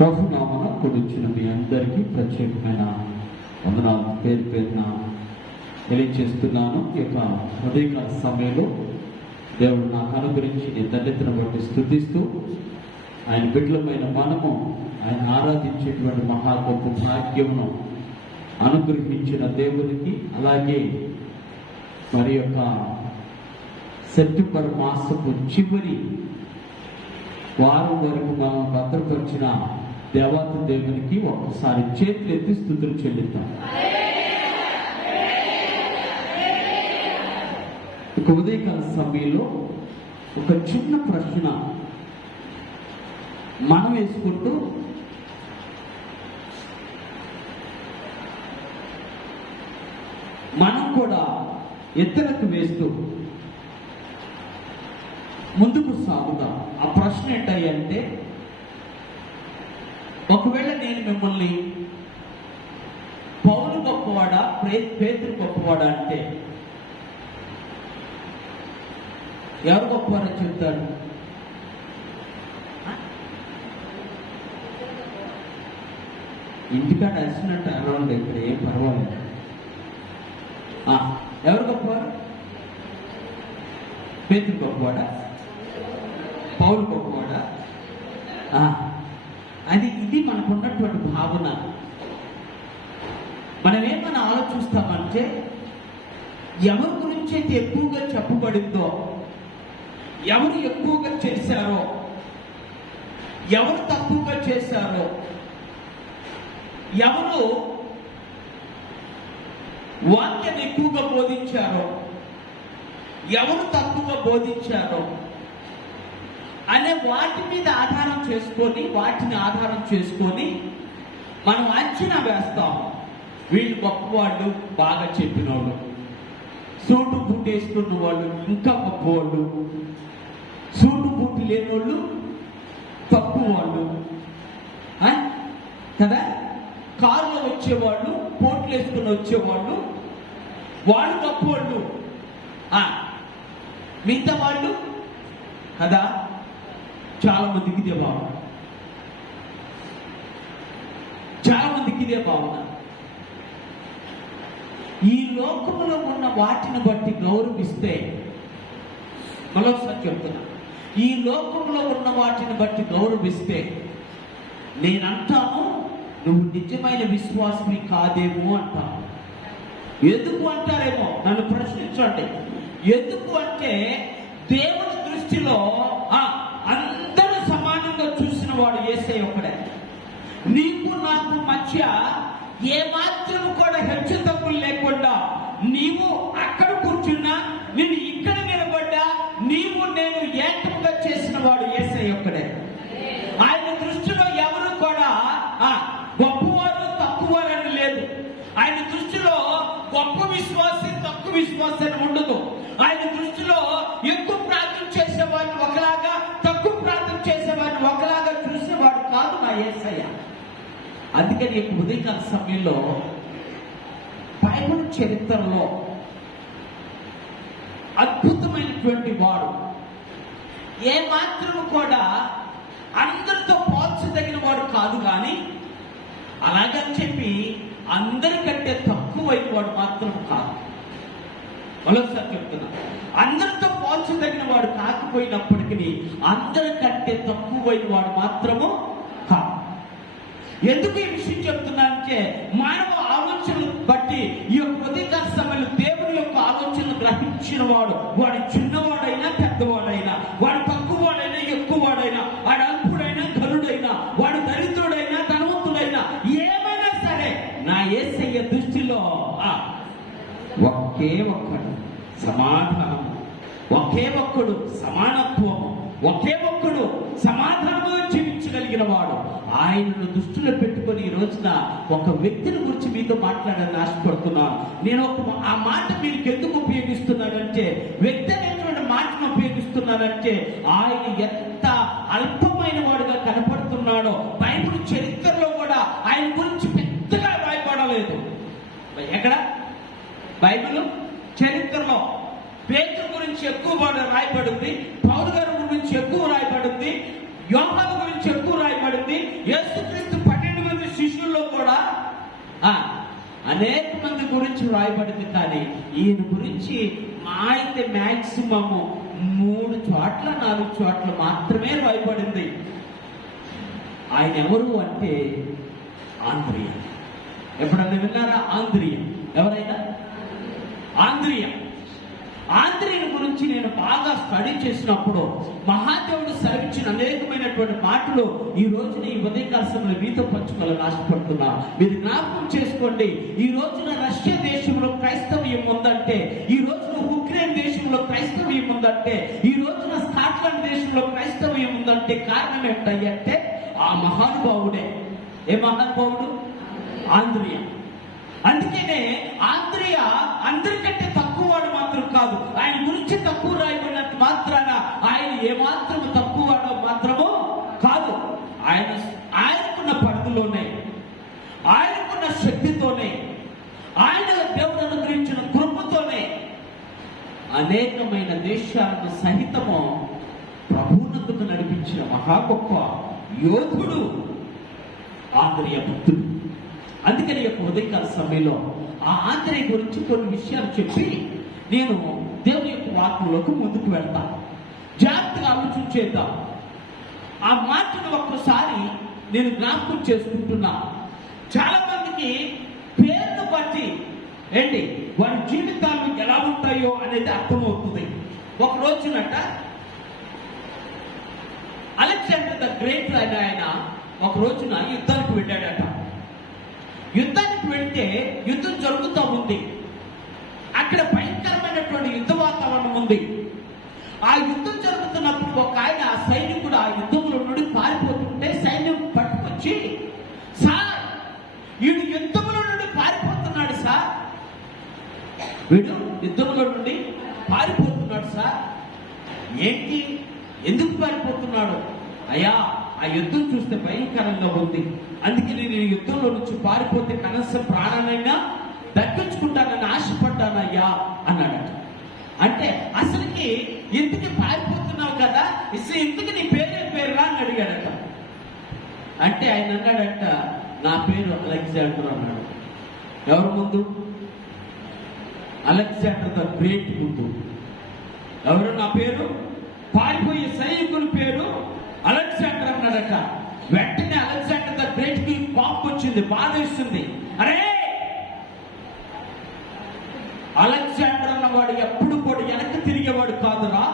ప్రభునామమున కూడిచిన మీ అందరికీ ప్రత్యేకమైన వందనాలు పేరు పేరున తెలియజేస్తున్నాను. ఈ యొక్క ఉదయకాల సమయంలో దేవుడు నాకు అనుగ్రహించి నీ తండ్రిని బట్టి స్తుతిస్తూ ఆయన బిడ్డలమైన మనము ఆయన ఆరాధించేటువంటి మహా గొప్ప భాగ్యమును అనుగ్రహించిన దేవునికి, అలాగే మరి యొక్క సెప్టెంబర్ మాసపు చివరి వారం వరకు మనం భద్రపరిచిన దేవాతి దేవునికి ఒక్కసారి చేతులు ఎత్తి స్తుతులు చెల్లిద్దాం. ఇక ఉదయకాల సమయంలో ఒక చిన్న ప్రశ్న మనం వేసుకుంటూ మనం కూడా ఇతరులకు వేస్తూ ముందుకు సాగుదాం. ఆ ప్రశ్న ఏంటంటే, ఒకవేళ నేను మిమ్మల్ని పౌలు గొప్పవాడా పేతురు గొప్పవాడా అంటే ఎవరు గొప్పవారని చెప్తాడు? ఇంటికాడ వచ్చినట్టు అరౌండ్ ఇక్కడ ఏం పర్వాలేదు. ఎవరు గొప్పవారు? పేతురు గొప్పవాడా పౌలు గొప్పవాడా? అది ఇది మనకున్నటువంటి భావన. మనం ఏమైనా ఆలోచిస్తామంటే, ఎవరి గురించి అయితే ఎక్కువగా చెప్పబడిందో, ఎవరు ఎక్కువగా చేశారో, ఎవరు తక్కువగా చేశారో, ఎవరు వాక్యాన్ని ఎక్కువగా బోధించారో, ఎవరు తక్కువగా బోధించారో అనే వాటి మీద వాటిని ఆధారం చేసుకొని మనం అంచనా వేస్తాం. వీళ్ళు గొప్పవాళ్ళు, బాగా చెప్పిన వాళ్ళు, సూటు బూటు వేసుకున్న వాళ్ళు ఇంకా గొప్పవాళ్ళు, సూటు బూటు లేని వాళ్ళు తక్కువ వాళ్ళు కదా. కారులో వచ్చేవాళ్ళు, పోట్లు వేసుకుని వచ్చేవాళ్ళు వాళ్ళు గొప్పవాళ్ళు, మిగతా వాళ్ళు కదా. చాలా మందికి ఇదే భావన, ఈ లోకంలో ఉన్న వాటిని బట్టి గౌరవిస్తే, మరొకసారి చెప్తున్నా, ఈ లోకంలో ఉన్న వాటిని బట్టి గౌరవిస్తే నేనంటాను నువ్వు నిజమైన విశ్వాసమి కాదేమో అంటాను. ఎందుకు అంటారేమో నన్ను ప్రశ్నించండి. ఎందుకు అంటే, దేవుని దృష్టిలో అందరూ సమానంగా చూసిన వాడు యేసయ్య ఒక్కడే. నీకు నాకు మధ్య ఏ మాత్రం కూడా హెచ్చు తప్పులు లేకుండా, నీవు అక్కడ కూర్చున్నా, నేను ఇక్కడ నిలబడ్డా, నీవు నేను ఏకముగా చేసిన వాడు యేసయ్య ఒక్కడే. ఆయన దృష్టిలో ఎవరు కూడా గొప్పవారు తక్కువవారని లేదు. ఆయన దృష్టిలో గొప్ప విశ్వాసం తక్కువ విశ్వాసం ఉండదు. ఆయన దృష్టిలో ఎక్కువ ప్రార్థన చేసేవాడిని ఒకలాగా, తక్కువ ప్రార్థన చేసేవాడిని ఒకలాగా చూసేవాడు కాదు నా యేసయ్య. అందుకని ఉదయకాల సమయంలో బైబిల్ చరిత్రలో అద్భుతమైనటువంటి వాడు, ఏ మాత్రం కూడా అందరితో పోల్చదగిన వాడు కాదు, కానీ అలాగని చెప్పి అందరికంటే తక్కువైన వాడు మాత్రం కాదు. మరోసారి చెప్తున్నా, అందరితో పోల్చదగిన వాడు కాకపోయినప్పటికీ అందరికంటే తక్కువైన వాడు మాత్రము కాదు. ఎందుకు ఈ విషయం చెప్తున్నానంటే, మానవ ఆలోచనలు బట్టి ఈ యొక్క ఉదయకాల సమయంలో దేవుని యొక్క ఆలోచనలు గ్రహించిన వాడు చిన్నవాడైనా పెద్దవాడైనా, వాడు తక్కువవాడైనా ఎక్కువవాడైనా, వాడు అల్పుడైనా ఘనుడైనా, వాడు దరిద్రుడైనా ధనవంతుడైనా, ఏమైనా సరే నా యేసయ్య దృష్టిలో ఒకే ఒక్కడు సమాధానం, ఒకే ఒక్కడు సమానత్వము, ఒకే ఒక్కడు సమాధానము జీవించగలిగిన వాడు. ఆయనను దృష్టిలో పెట్టుకొని ఈ రోజున ఒక వ్యక్తిని గురించి మీతో మాట్లాడాలని ఆశపడుతున్నాను. నేను ఆ మాట మీకు ఎందుకు ఉపయోగిస్తున్నానంటే, వ్యక్తి అనేటువంటి మాటను ఉపయోగిస్తున్నానంటే, ఆయన ఎంత అల్పమైన వాడుగా కనపడుతున్నాడో బైబిల్ చరిత్రలో కూడా ఆయన గురించి పెద్దగా రాయబడలేదు. ఎక్కడ బైబిల్ చరిత్రలో పేతురు గురించి ఎక్కువ రాయబడింది, పౌలు గారి గురించి ఎక్కువ రాయబడింది, యోహాను గురించి ఎక్కువ రాయబడింది, యేసు అనేక మంది గురించి వ్రాయబడింది, కానీ ఈయన గురించి మా అయితే మ్యాక్సిమము 3 చోట్ల 4 చోట్ల మాత్రమే వ్రాయబడింది. ఆయన ఎవరు అంటే ఆంద్రియ. ఎప్పుడన్నా విన్నారా ఆంద్రియ? ఎవరైనా ఆంద్రియను గురించి నేను బాగా స్టడీ చేసినప్పుడు మహాదేవుడు సెలవిచ్చిన అనేకమైనటువంటి మాటలు ఈ రోజున ఈ ఉదయకాల సమయంలో మీతో పంచుకోవాలని ఆశపడుతున్నా. మీరు జ్ఞాపకం చేసుకోండి, ఈ రోజున రష్యా దేశంలో క్రైస్తవ్యం ఉందంటే, ఈ రోజున ఉక్రెయిన్ దేశంలో క్రైస్తవ్యం ఉందంటే, ఈ రోజున స్కాట్లాండ్ దేశంలో క్రైస్తవ్యం ఉందంటే కారణం ఏంటంటే ఆ మహానుభావుడే. ఏ మహానుభావుడు? ఆంద్రియ. అందుకనే ఆంద్రియ అందరికంటే తక్కువ వాడు మాత్రం కాదు. ఆయన గురించి తక్కువ రాయబడినంత మాత్రాన ఆయన ఏమాత్రము తక్కువ వాడో మాత్రము కాదు. ఆయనకున్న పరిధిలోనే, ఆయనకున్న శక్తితోనే, ఆయన దేవుడు అనుగ్రహించిన కృపతోనే అనేకమైన దేశాలను సహితము ప్రభువునందుకు నడిపించిన మహా గొప్ప యోధుడు ఆంద్రియ భక్తుడు. అందుకని యొక్క ఉదయకాల సమయంలో ఆ ఆంద్రియ గురించి కొన్ని విషయాలు చెప్పి నేను దేవుని యొక్క వాక్యంలోకి ముందుకు వెళ్తాను. జాగ్రత్తగా ఆలోచన చేద్దాం. ఆ మాటను ఒక్కసారి నేను జ్ఞాపకం చేసుకుంటున్నా. చాలా మందికి పేరును బట్టి ఏంటి వారి జీవితాలు ఎలా ఉంటాయో అనేది అర్థమవుతుంది. ఒక రోజునట అలెగ్జాండర్ ద గ్రేట్ ఆయన ఒక రోజున యుద్ధానికి వెళ్ళాడట. యుద్ధానికి వెళ్తే యుద్ధం జరుగుతూ ఉంది. అక్కడ భయంకరమైనటువంటి యుద్ధ వాతావరణం ఉంది. ఆ యుద్ధం జరుగుతున్నప్పుడు ఒక ఆయన సైనికుడు ఆ యుద్ధంలో నుండి పారిపోతుంటే సైన్యం పట్టుకొచ్చి, సార్ వీడు యుద్ధంలో నుండి పారిపోతున్నాడు సార్, వీడు యుద్ధంలో నుండి పారిపోతున్నాడు సార్. ఏంటి, ఎందుకు పారిపోతున్నాడు? అయ్యా ఆ యుద్ధం చూస్తే భయంకరంగా ఉంది, అందుకే నేను యుద్ధంలో నుంచి పారిపోతే కనీసం ప్రాణాలైనా దక్కించుకుంటానని ఆశపడ్డానయ్యా అన్నాడట. అంటే అసలుకి ఎందుకు పారిపోతున్నావు కదా, ఎందుకు నీ పేరురా అని అడిగాడట. అంటే ఆయన అన్నాడట, నా పేరు అలెగ్జాండర్ అన్నాడు. ఎవరు ముందు? అలెగ్జాండర్ ద గ్రేట్ ముందు. ఎవరు? నా పేరు, పారిపోయే సైనికుల పేరు అలెగ్జాండర్ అన్నాడట. వెంటనే అలెగ్జాండర్ ద గ్రేట్ కి కోపం వచ్చింది, బాధ వేస్తుంది. అరే, అలెగ్జాండర్ అన్నవాడు ఎప్పుడు కూడా వెనక్కి తిరిగేవాడు కాదురా,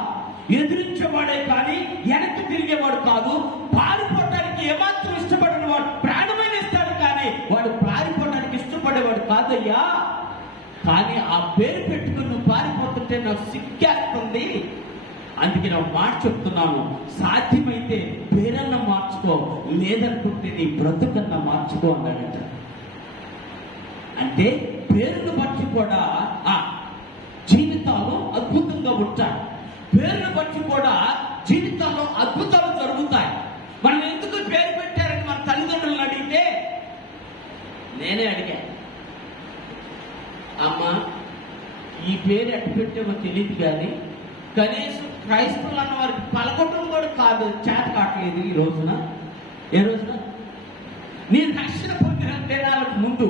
ఎదిరించేవాడే కానీ వెనక్కి తిరిగేవాడు కాదు. పారిపోవడానికి ఏమాత్రం ఇష్టపడిన వాడు ప్రాణమైన ఇస్తాడు, కానీ వాడు పారిపోవడానికి ఇష్టపడేవాడు కాదయ్యా. కానీ ఆ పేరు పెట్టుకుని నువ్వు పారిపోతుంటే నాకు సిగ్గేస్తుంది. అందుకే నేను మాట చెప్తున్నాను, సాధ్యమైతే పేరన్నా మార్చుకో, లేదనుకుంటే నీ బ్రతుకన్నా మార్చుకో అన్నాడట. అంటే పేరును బట్టి కూడా జీవితాలు అద్భుతంగా ఉంటాయి. పేరును బట్టి కూడా జీవితాల్లో అద్భుతాలు జరుగుతాయి. మనం ఎందుకు పేరు పెట్టారని మన తల్లిదండ్రులను అడిగితే, నేనే అడిగాను, అమ్మ ఈ పేరు ఎట్టు పెట్టామో తెలియదు, కానీ కనీసం క్రైస్తవులు అన్న వారికి పలకటం కూడా కాదు, చేత కావట్లేదు ఈ రోజున. ఏ రోజున నేను రక్షణ పొందిన దినాలకు ముందు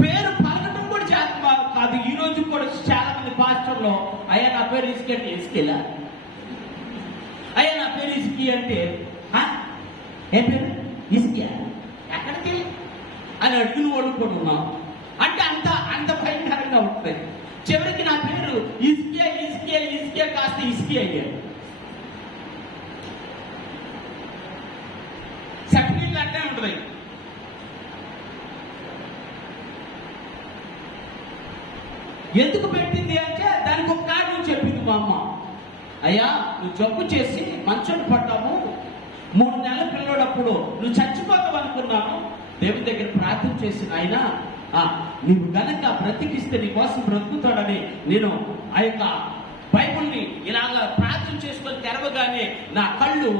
పేరు పలకటం కూడా చేత కాదు. ఈ రోజు కూడా చాలా మంది పాస్టర్లో, అయ్యా నా పేరు ఇసుక అంటే ఇసుకెలా, అయ్యా నా పేరు ఇసుకి అంటే ఏ పేరు ఇసుక ఎక్కడికి అని అడిగిన వాళ్ళు కూడా ఉన్నాం. అంటే అంత భయంకరంగా ఉంటుంది. చివరికి నా పేరు ఇసుకే కాస్త ఇసుకే అయ్యాడు. సర్టిఫికెట్లు అట్టే ఉంటుంది. ఎందుకు పెట్టింది అంటే దానికి ఒక కారణం చెప్పింది మా అమ్మ. అయ్యా నువ్వు జబ్బు చేసి మంచం పడ్డాము, 3 నెలల పిల్లడప్పుడు నువ్వు చచ్చిపోతావు అనుకున్నాను. దేవుని దగ్గర ప్రార్థన చేసిన ఆయన నీవు గనక బ్రతికిస్తే నీ కోసం బ్రతుకుతాడని నేను ఆ యొక్క బైబుల్ని ఇలాగ ప్రార్థన చేసుకొని తెరవగానే నా కళ్ళు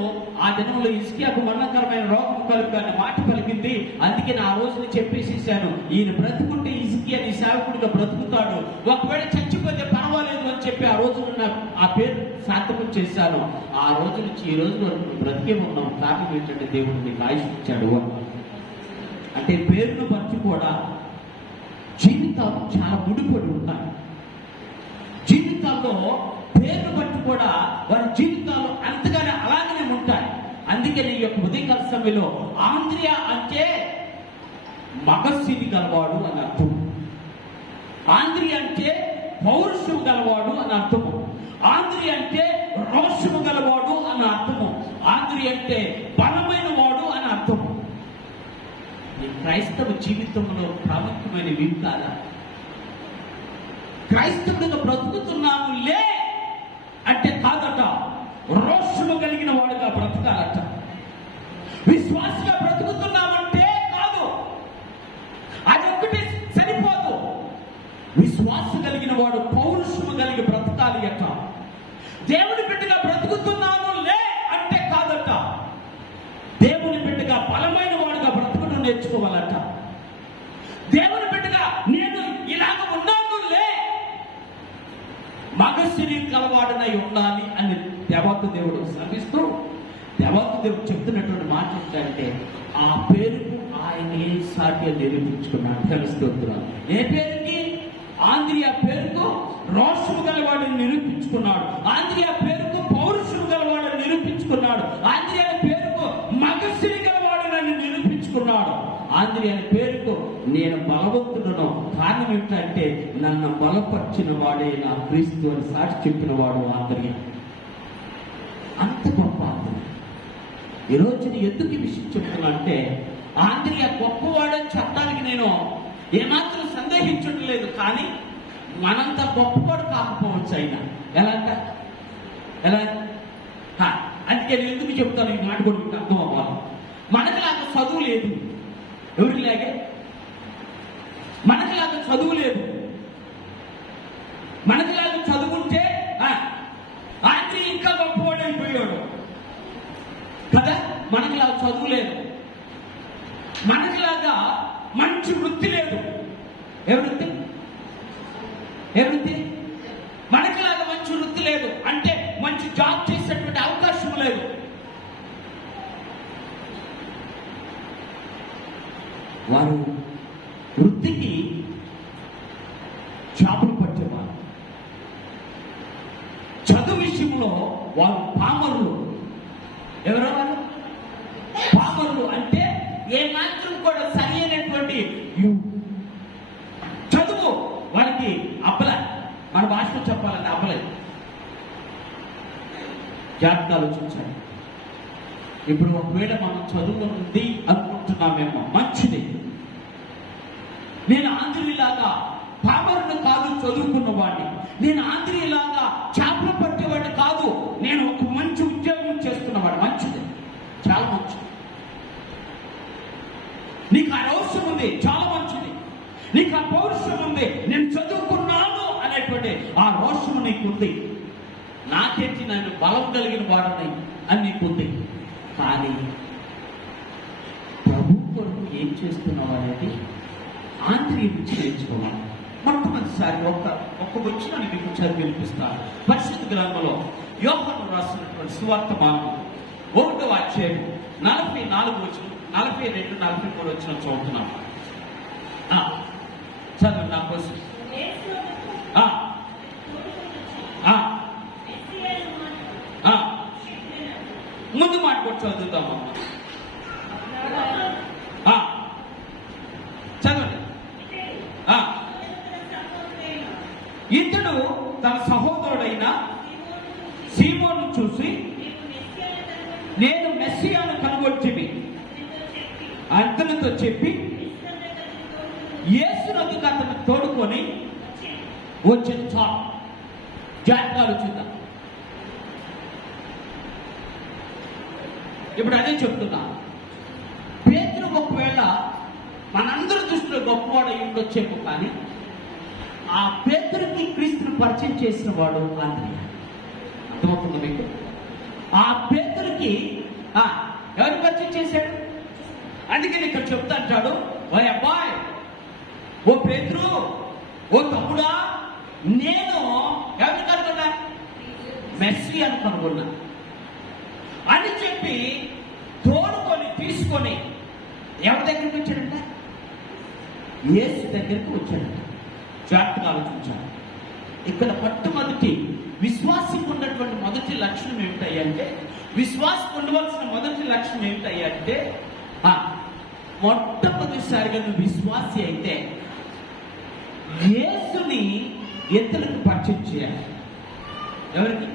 ఆ దినంలో ఇస్కియాకు మరణకరమైన రోగం కలుగుతాను మాట పలికింది. అందుకే నా రోజుని చెప్పేసేసాను, ఈయన బ్రతుకుంటే ఇస్కియా నీ సేవకుడిగా బ్రతుకుతాడు, ఒకవేళ చచ్చిపోతే పర్వాలేదు అని చెప్పి ఆ రోజున ఆ పేరు సార్థకం చేశాను. ఆ రోజు నుంచి ఈ రోజు వరకు బ్రతికే ఉన్నాం. కారణం ఏంటంటే దేవుడు నీకు ఆయుష్ ఇచ్చాడు. అంటే పేరును బట్టి కూడా జీవితాలు చాలా ముడిపడి ఉన్నాయి. జీవితాల్లో పేరు బట్టి కూడా వారి జీవితాలు అంతగానే అలాగనే ఉంటాయి. అందుకని ఈ యొక్క ఉదయకాల సమయంలో ఆంద్రియా అంటే మగసిరి గలవాడు అని అర్థం. ఆంద్రియా అంటే పౌరుషము గలవాడు అని అర్థము. ఆంద్రియా అంటే రోషము గలవాడు అని అర్థము. ఆంద్రియా అంటే బలమైన వాడు అని అర్థము. ఈ క్రైస్తవ జీవితంలో ప్రాముఖ్యమైనవి కాదా? క్రైస్తవుడిగా బ్రతుకుతున్నాము లే అంటే కాదట, రోషము కలిగిన వాడుగా బ్రతకాలట. విశ్వాసగా బ్రతుకుతున్నామంటే కాదు, అదొక్కటి సరిపోదు. విశ్వాసం కలిగిన వాడు పౌరుషము కలిగి బ్రతకాలి అట. దేవుని బిడ్డగా బ్రతుకుతున్నాను లే అంటే కాదట, దేవుని బిడ్డగా బలమైన వాడుగా బ్రతుకును నేర్చుకోవాలట. దేవుని బిడ్డగా నేను ఇలాగ ఉన్నాను లే, మగసిరి కలవాడనై ఉండాలి అని దేవత దేవుడు శ్రమిస్తూ దేవత దేవుడు చెప్తున్నటువంటి మాట ఏంటంటే, ఆ పేరుకు ఆయన ఏ సాటి నిరూపించుకున్నాడు. తెలుస్తున్నాడు. ఏ పేరుకి? ఆంద్రియా పేరుకు రోషము గలవాడిని నిరూపించుకున్నాడు. ఆంద్రియా పేరుకు పౌరుషము గలవాడిని నిరూపించుకున్నాడు. ఆంద్రియా పేరుకు మగసిరి గలవాడిని నిరూపించుకున్నాడు. ఆంద్రియా పేరుకు నేను బలవంతుడను, కారణం ఏంటంటే నన్ను బలపరిచిన వాడే నా క్రీస్తు అని సాక్షి చెప్పిన వాడు ఆంద్రియా. అంత గొప్ప ఆంద్రియా. ఈరోజు ఎందుకు ఈ విషయం చెప్తున్నా అంటే, ఆంద్రియా గొప్పవాడని చెప్పడానికి నేను ఏమాత్రం సందేహించడం లేదు. కానీ మనంత గొప్పవాడు కాకపోవచ్చు అయినా. ఎలా అందుకే నేను ఎందుకు చెప్తాను ఈ మాట కూడా మీకు అర్థం అవ్వాలి. మనకులాగా చదువు లేదు. ఎవరిలాగే? మనకులాగా చదువు లేదు. మనకులాగా చదువుంటే ఆంద్రియా ఇంకా గొప్పవాడు అయిపోయాడు కదా. మనకులాగా చదువు లేదు, మనకులాగా మంచి వృత్తి లేదు. ఏ వృత్తి? మనకులాగా మంచి వృత్తి లేదు అంటే మంచి జాబ్ చేసేటువంటి అవకాశం లేదు. వారు వృత్తికి చేపలు పట్టేవారు. చదువు విషయంలో వారు పామరులు. ఎవరో వాళ్ళు పామరులు అంటే ఏ మాత్రం కూడా సరి అయినటువంటి చదువు వారికి అబ్బల. మన భాషలో చెప్పాలంటే అబ్బలేదు. జాగ్రత్త ఆలోచించాలి. ఇప్పుడు ఒకవేళ మనం చదువు ఉంది అనుకుంటున్నామేమో, మంచిది. నేను ఆంధ్రీలాగా పామరుని కాదు, చదువుకున్నవాడిని. నేను ఆంధ్రీలాగా చేపలు పట్టేవాడిని కాదు, నేను ఒక మంచి ఉద్యోగం చేస్తున్నవాడు. మంచిది, చాలా మంచిది. నీకు ఆ రోషం ఉంది, చాలా మంచిది. నీకు ఆ పౌరుషం ఉంది, నేను చదువుకున్నాను అనేటువంటి ఆ రోషము నీకుంది. నాకేంటి, నన్ను బలం కలిగిన వాడని అని నీకుంది. కానీ ప్రభు కొరకు ఏం చేస్తున్నావు అనేది ఆంద్రియా నుంచి నేర్చుకోవాలి. మొట్టమొదటిసారి ఒక్క వచ్చిన మీకు చదివి వినిపిస్తాను. పరిశుద్ధ గ్రంథంలో యోహాను రాసినటువంటి సువార్తమానం 1వ అధ్యాయం 44 వచనం, 42, 43 వచనం చదువుతున్నాం. చదువు నా కోసం. ముందు మాట కూడా చదువుతామమ్మా. చదవండి. ఇతడు తన సహోదరుడైన సీమోను చూసి, నేను మెస్సియాను కనుగొల్చివి అతనితో చెప్పి యేసునందుకు అతన్ని తోడుకొని వచ్చిన చాలు. జాగ్రత్త ఆలోచిద్దాం. ఇప్పుడు అదే చెప్తున్నా. పేతురు ఒకవేళ మనందరి దృష్టిలో గొప్పవాడు అయి ఉండొచ్చేమో, కానీ ఆ పేతురుకి క్రీస్తుని పరిచయం చేసిన వాడు ఆంద్రియా. అర్థమవుతుంది మీకు? ఆ పేతురుకి ఎవరు పరిచయం చేశాడు? అందుకని ఇక్కడ చెప్తా అంటాడు, ఓ అబ్బాయ్, ఓ పేతురు, ఓ తమ్ముడా, నేను ఎవరిని కనుగొన్నా? మెస్సియాను కనుగొన్నా అని చెప్పి తోడుకొని తీసుకొని ఎవరి దగ్గరికి వచ్చాడంట? యేసు దగ్గరికి వచ్చాడు. జాగ్రత్తగా ఆలోచించాడు. ఇక్కడ మొట్టమొదటి విశ్వాసికి ఉన్నటువంటి మొదటి లక్షణం ఏమిటంటే, విశ్వాసం ఉండవలసిన మొదటి లక్షణం ఏమిటంటే, మొట్టమొదటిసారిగా నువ్వు విశ్వాసి అయితే యేసుని ఇతరులకు పరిచయం చేయాలి. ఎవరికి?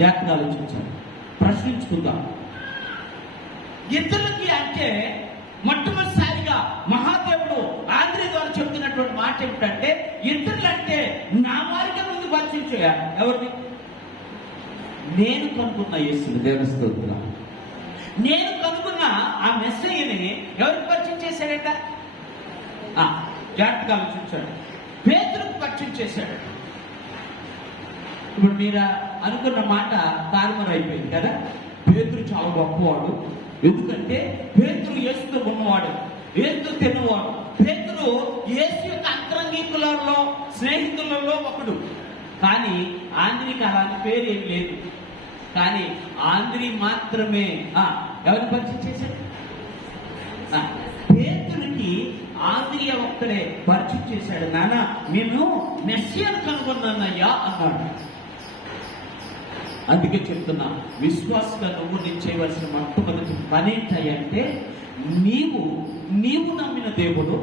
జాగ్రత్తగా ఆలోచించాలి, ప్రశ్నించుకుందాం. ఇతరులకి అంటే మొట్టమొదటిసారిగా మహాదేవుడు ఆంధ్రీ ద్వారా చెబుతున్నటువంటి మాట ఏమిటంటే, ఇతరులు అంటే నా వారిగా ముందు పరిచయం చేయాలి. ఎవరిని? నేను కనుక్కున్న యేసుని. దేవుని స్తోత్రం. నేను కనుక్కున్న ఆ మెస్సయ్యని ఎవరికి పరిచయం చేశాడట? జాగ్రత్తగా ఆలోచించాడు. పేతురుకు పరిచయం చేశాడు. ఇప్పుడు మీరు అనుకున్న మాట తారుమారు అయిపోయింది కదా. పేతురు చాలా గొప్పవాడు. ఎందుకంటే పేతురు యేసుతో ఉన్నవాడు, యేసుతో తిన్నవాడు. పేతురు యేసు యొక్క అంతరంగికులలో స్నేహితులలో ఒకడు. కానీ ఆంధ్రికి అలాంటి పేరు ఏం లేదు. కానీ ఆంధ్రి మాత్రమే ఎవరిని పరిచయం చేశాడు? పేతురికి ఆంధ్రియ ఒక్కడే పరిచయం చేశాడు. నాన్న, నేను మెస్సియాను కనుగొన్నానయ్యా అన్నాడు. అందుకే చెప్తున్నా, విశ్వాసంగా నువ్వు నేను చేయవలసిన మొట్టమొదటి పని ఏంటంటే, నీవు నమ్మిన దేవుడు,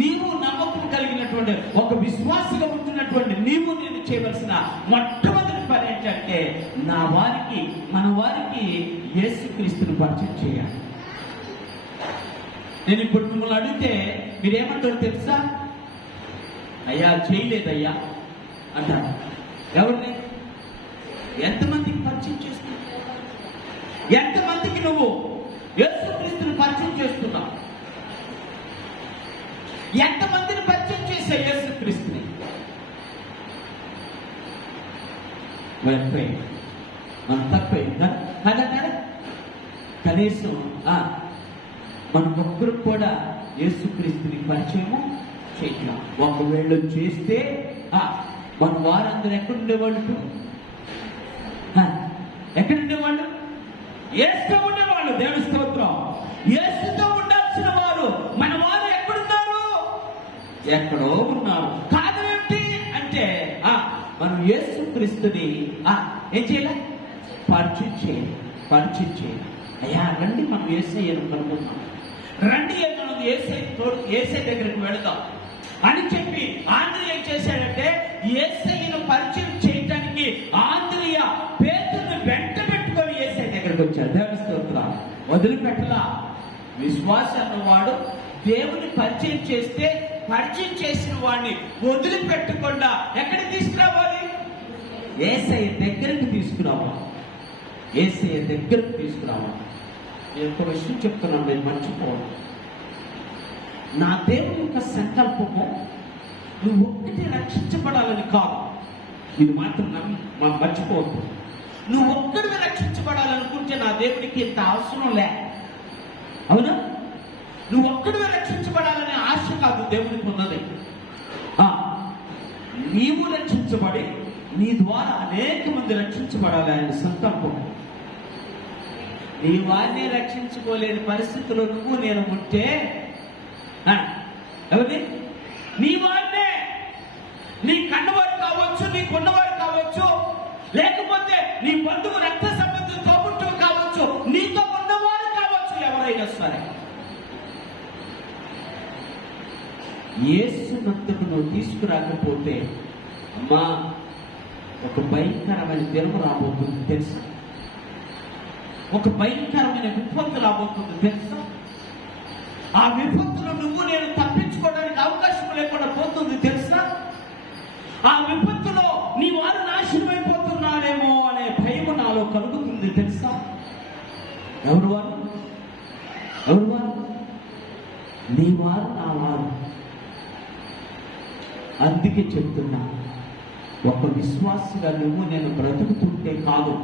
నీవు నమ్మకం కలిగినటువంటి ఒక విశ్వాసగా ఉంటున్నటువంటి నీవు నేను చేయవలసిన మొట్టమొదటి పని ఏంటంటే, మన వారికి యేసుక్రీస్తుని పరిచయం చేయాలి. నేను ఇప్పుడు మిమ్మల్ని అడిగితే మీరేమంటారు తెలుసా? అయ్యా చేయలేదయ్యా అంటారు. ఎవరిని? ఎంతమందికి పరిచయం చేస్తున్నావు? ఎంతమందికి నువ్వు యేసుక్రీస్తుని పరిచయం చేస్తున్నావు? ఎంతమందిని పరిచయం చేసే యేసుక్రీస్తుని? మనం తప్పైందా కదా? కనీసం మనం ఒక్కరు కూడా యేసుక్రీస్తుని పరిచయము చేయలేం. ఒకవేళ చేస్తే మన వారందరూ ఎక్కడుండేవాళ్ళు? ఎక్కడుండేవాళ్ళు? యేసుతో ఉండేవాళ్ళు. దేవుని స్తోత్రం. యేసుతో ఉండాల్సిన వారు మన వారు ఎక్కడున్నారు? ఎక్కడో ఉన్నారు. కారణం ఏంటి అంటే, మనం యేసుక్రీస్తుని ఏం చేయాలి? పరిచయం చేయాలి. అయ్యా రండి, మనం యేసయ్యను కనుగొన్నాం, రండి మనం యేసయ్య దగ్గరికి వెళదాం అని చెప్పి ఆంధ్రియ ఏం చేశాడంటే, యేసయ్యను పరిచయం చేయడానికి ఆంధ్రియ పేతురుని వెంట పెట్టుకొని యేసయ్య దగ్గరికి వచ్చాడు. దేవుని స్తోత్రం. వదిలిపెట్టలా. విశ్వాసం అన్నవాడు దేవుని పరిచయం చేస్తే, పరిచయం చేసిన వాడిని వదిలిపెట్టకుండా ఎక్కడికి తీసుకురావాలి? యేసయ్య దగ్గరికి తీసుకురావాలి. యేసయ్య దగ్గరికి తీసుకురావాలి. ఒక విషయం చెప్తున్నాను, నేను మర్చిపోవాలి. నా దేవుని యొక్క సంకల్పము నువ్వు ఒక్కటి రక్షించబడాలని కాదు. ఇది మాత్రం మనం మర్చిపోవద్దు. నువ్వు ఒక్కడివి రక్షించబడాలనుకుంటే నా దేవుడికి ఇంత అవసరం లే. అవునా? నువ్వు ఒక్కడివి రక్షించబడాలనే ఆశ కాదు దేవుడికి ఉన్నది. నీవు రక్షించబడి నీ ద్వారా అనేక మంది రక్షించబడాలి ఆయన సంకల్పం. నీ వారిని రక్షించుకోలేని పరిస్థితుల్లో నువ్వు నేను ఉంటే ఎవరి? నీ వారినే, నీ కన్నవారు కావచ్చు, నీ కొన్నవారు కావచ్చు, లేకపోతే నీ బంధువు రక్త సంబంధం తోబుట్టువు కావచ్చు, నీతో ఉన్నవారు కావచ్చు, ఎవరైనా సరే యేసునందుకు నువ్వు తీసుకురాకపోతే అమ్మా ఒక భయంకరమైన తెరువు రాబోతుంది తెలుసా? ఒక భయంకరమైన విపత్తు రాబోతుంది తెలుసా? ఆ విపత్తులో నువ్వు నేను తప్పించుకోవడానికి అవకాశం లేకుండా పోతుంది తెలుసా? ఆ విపత్తులో నీ వారు నాశనం అయిపోతున్నారేమో అనే భయం నాలో కలుగుతుంది తెలుసా? ఎవరు వారు? నీ వారు, నా వారు. అందుకే చెప్తున్నా, ఒక విశ్వాసిగా నువ్వు నేను బ్రతుకుతుంటే కాదు,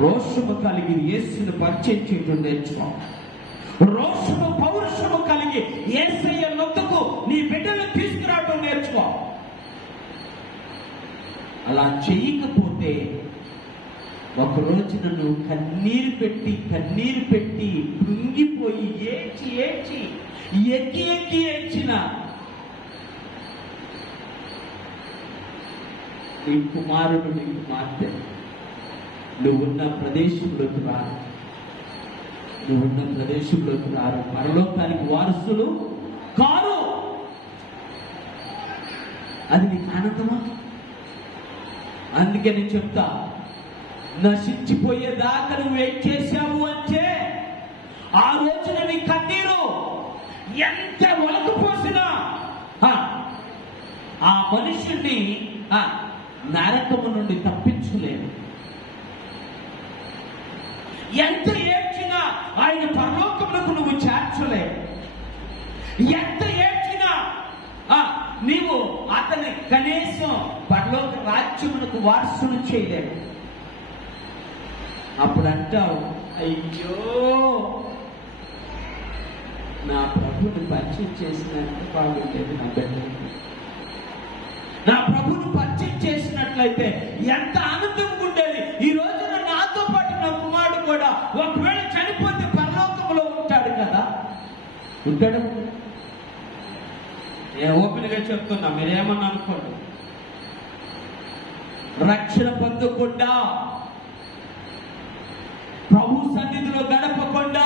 రోషము కలిగి యేసుని పరిచయం చేయడం నేర్చుకో. రోషము పౌరుషము కలిగి యేసయ్య నొద్దుకు నీ బిడ్డలు తీసుకురావడం నేర్చుకో. అలా చేయకపోతే ఒకరోజు నన్ను కన్నీరు పెట్టి కృంగిపోయి ఏడ్చి ఎక్కి ఏడ్చిన నీ కుమారుడు నీ కుమార్తె నువ్వున్న ప్రదేశంలోకి రారు, పరలోకానికి వారసులు కారు. అది నీకు ఆనందమా? అందుకే నేను చెప్తా, నశించిపోయేదాకా నువ్వు వెయిట్ చేశావు అంటే ఆ రోజున నీ కన్నీరు ఎంత ఒలకపోసినా ఆ మనుషుణ్ణి నరకము నుండి తప్పించలేదు. ఎంత ఏడ్చినా ఆయన పరలోకములకు నువ్వు చేర్చలేవు. ఎంత ఏడ్చినా నీవు అతని కనీసం పరలోక రాజ్యమునకు వారసును చేయలేవు. అప్పుడు అంటావు, అయ్యో నా ప్రభుని పరిచయం చేసినంత బాగుండేది నా బిడ్డకి. నా ప్రభుని పరిచయం చేసినట్లయితే ఎంత ఆనందంగా ఉండేది. ఈ రోజున నాతో పాటు నా కుమారుడు కూడా ఒకవేళ చనిపోతే పరలోకంలో ఉంటాడు కదా. ఉంటాడు. నేను ఓపెన్ గా చెప్తున్నా, మీరేమన్నా అనుకోండి. రక్షణ పొందకుండా, ప్రభు సన్నిధిలో గడపకుండా,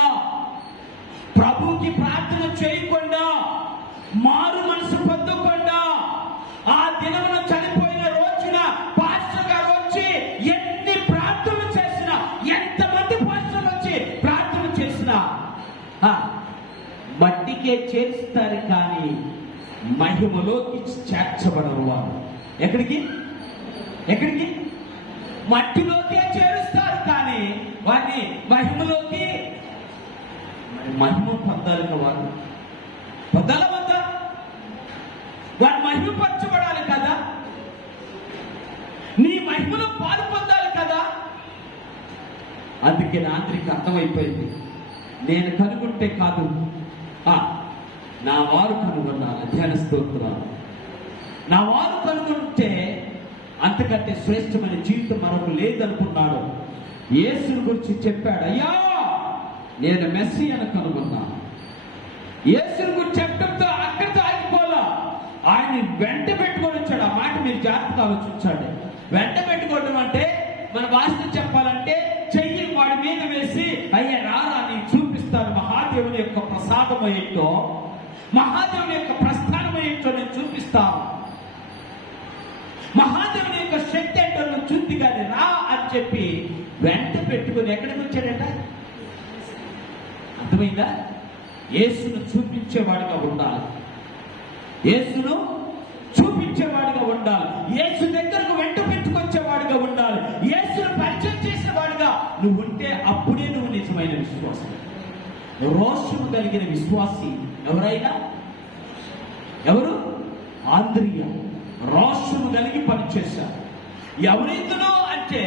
ప్రభుకి ప్రార్థన చేయకుండా, మారు మనసు పొందకుండా, ఆ దినమున చనిపోయిన రోజున పాస్టర్ గారు వచ్చి ఎన్ని ప్రార్థనలు చేసినా, ఎంతమంది పాస్టర్లు వచ్చి ప్రార్థన చేసినా మట్టికే చేరుస్తారు కానీ మహిమలోకి చేర్చబడరు వారు. ఎక్కడికి మట్టిలోకే చేరుస్తారు కానీ వారిని మహిమలోకి మహిమ పొందాలి. వారు పొందాలవద్దా? వారు మహిమపరచబడాలి కదా, నీ మహిమలో పాలు పొందాలి కదా. అందుకే నా అందరికి అర్థమైపోయింది, నేను కనుగొంటే కాదు నా వారు కనుగొన్నాను. ధ్యాన స్తోత్రాలు. నా వారు కనుగొంటే అంతకంటే శ్రేష్టమైన జీవితం మరొక లేదనుకున్నాడు. యేసుని గురించి చెప్పాడు, అయ్యా నేను మెస్సీయను కనుగొన్నాను. యేసుని గురించి చెప్పడంతో అక్కడితో ఆగిపోలా, ఆయన వెంట పెట్టుకొని వచ్చాడు. ఆ మాట మీరు జాగ్రత్తగా ఆలోచించండి. వెంట పెట్టుకోవడం అంటే మన భాషలో చెప్పాలంటే చెయ్యి వాడి మీద వేసి, అయ్యా రారా నేను చూపిస్తాను మహాదేవుని యొక్క ప్రసాదం ఏంటో, మహాదేవుని యొక్క ప్రస్థానం ఏంటో నేను చూపిస్తాను, మహాదేవుని యొక్క శక్తి ఏంటో నువ్వు చూద్ది కానీ రా అని చెప్పి వెంట పెట్టుకుని ఎక్కడికి వచ్చాడట? అర్థమైందా? యేసును చూపించేవాడిగా ఉండాలి. యేసును చూపించేవాడిగా ఉండాలి. యేసు దగ్గరకు వెంట పెట్టుకొచ్చేవాడిగా ఉండాలి. యేసును పరిచయం చేసేవాడిగా నువ్వు ఉంటే అప్పుడే నువ్వు నిజమైన విశ్వాసం. రోషము కలిగిన విశ్వాసి ఎవరు? ఆంద్రియ రోషము కలిగి పనిచేశారు. ఎవరిద్దరో అంటే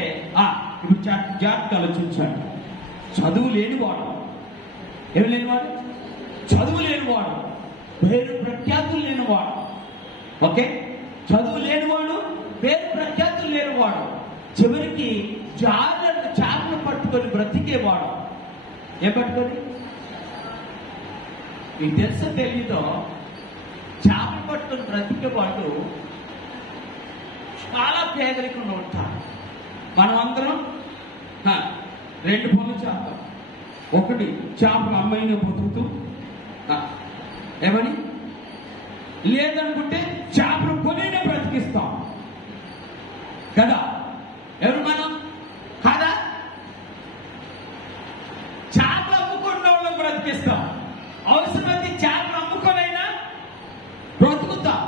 ఇప్పుడు జాగ్రత్త ఆలోచించాడు. చదువు లేనివాడు, చదువు లేనివాడు, పేరు ప్రఖ్యాతులు లేనివాడు. ఓకే, చదువు లేనివాడు, పేరు ప్రఖ్యాతులు లేనివాడు, చివరికి చేపలు పట్టుకొని బ్రతికేవాడు. ఏం పట్టుకొని? మీకు తెలుసో తెలీదో, చేపలు పట్టుకొని బ్రతికేవాడు చాలా పేదరికంలో ఉంటారు. మనం అందరం రెండు పనులు చేస్తాం. ఒకటి, చేపలు అమ్మాయిని బతుకుతూ ఏమని, లేదనుకుంటే చేపలు కొనినే బ్రతికిస్తాం కదా. ఎవరు మనం కదా? చేపలు అమ్ముకున్న వాళ్ళని బ్రతికిస్తాం. అవసరమైతే చేపలు అమ్ముకొనైనా బ్రతుకుతాం.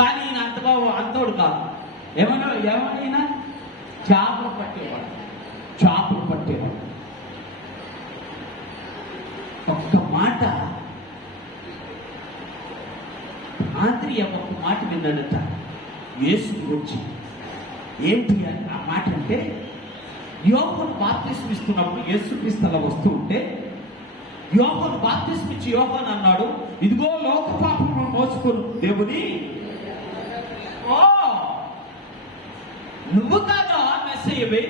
కానీ ఈయన అంతోడు కాదు. ఏమైనా చేపలు పట్టేవాడు. ఒక్క మాట ఆంద్రియ ఒక మాట విన్నాడట యేసు గురించి. ఏంటి ఆ మాట అంటే, యోహాను బాప్తిస్మం ఇస్తున్నప్పుడు యేసుక్రీస్తు అలా వస్తూ ఉంటే యోహాను బాప్తిస్మం ఇచ్చి యోహాను అన్నాడు, ఇదిగో లోక పాపమును మోసుకొని దేవుని, నువ్వు కాదా మెస్సయ్యవి?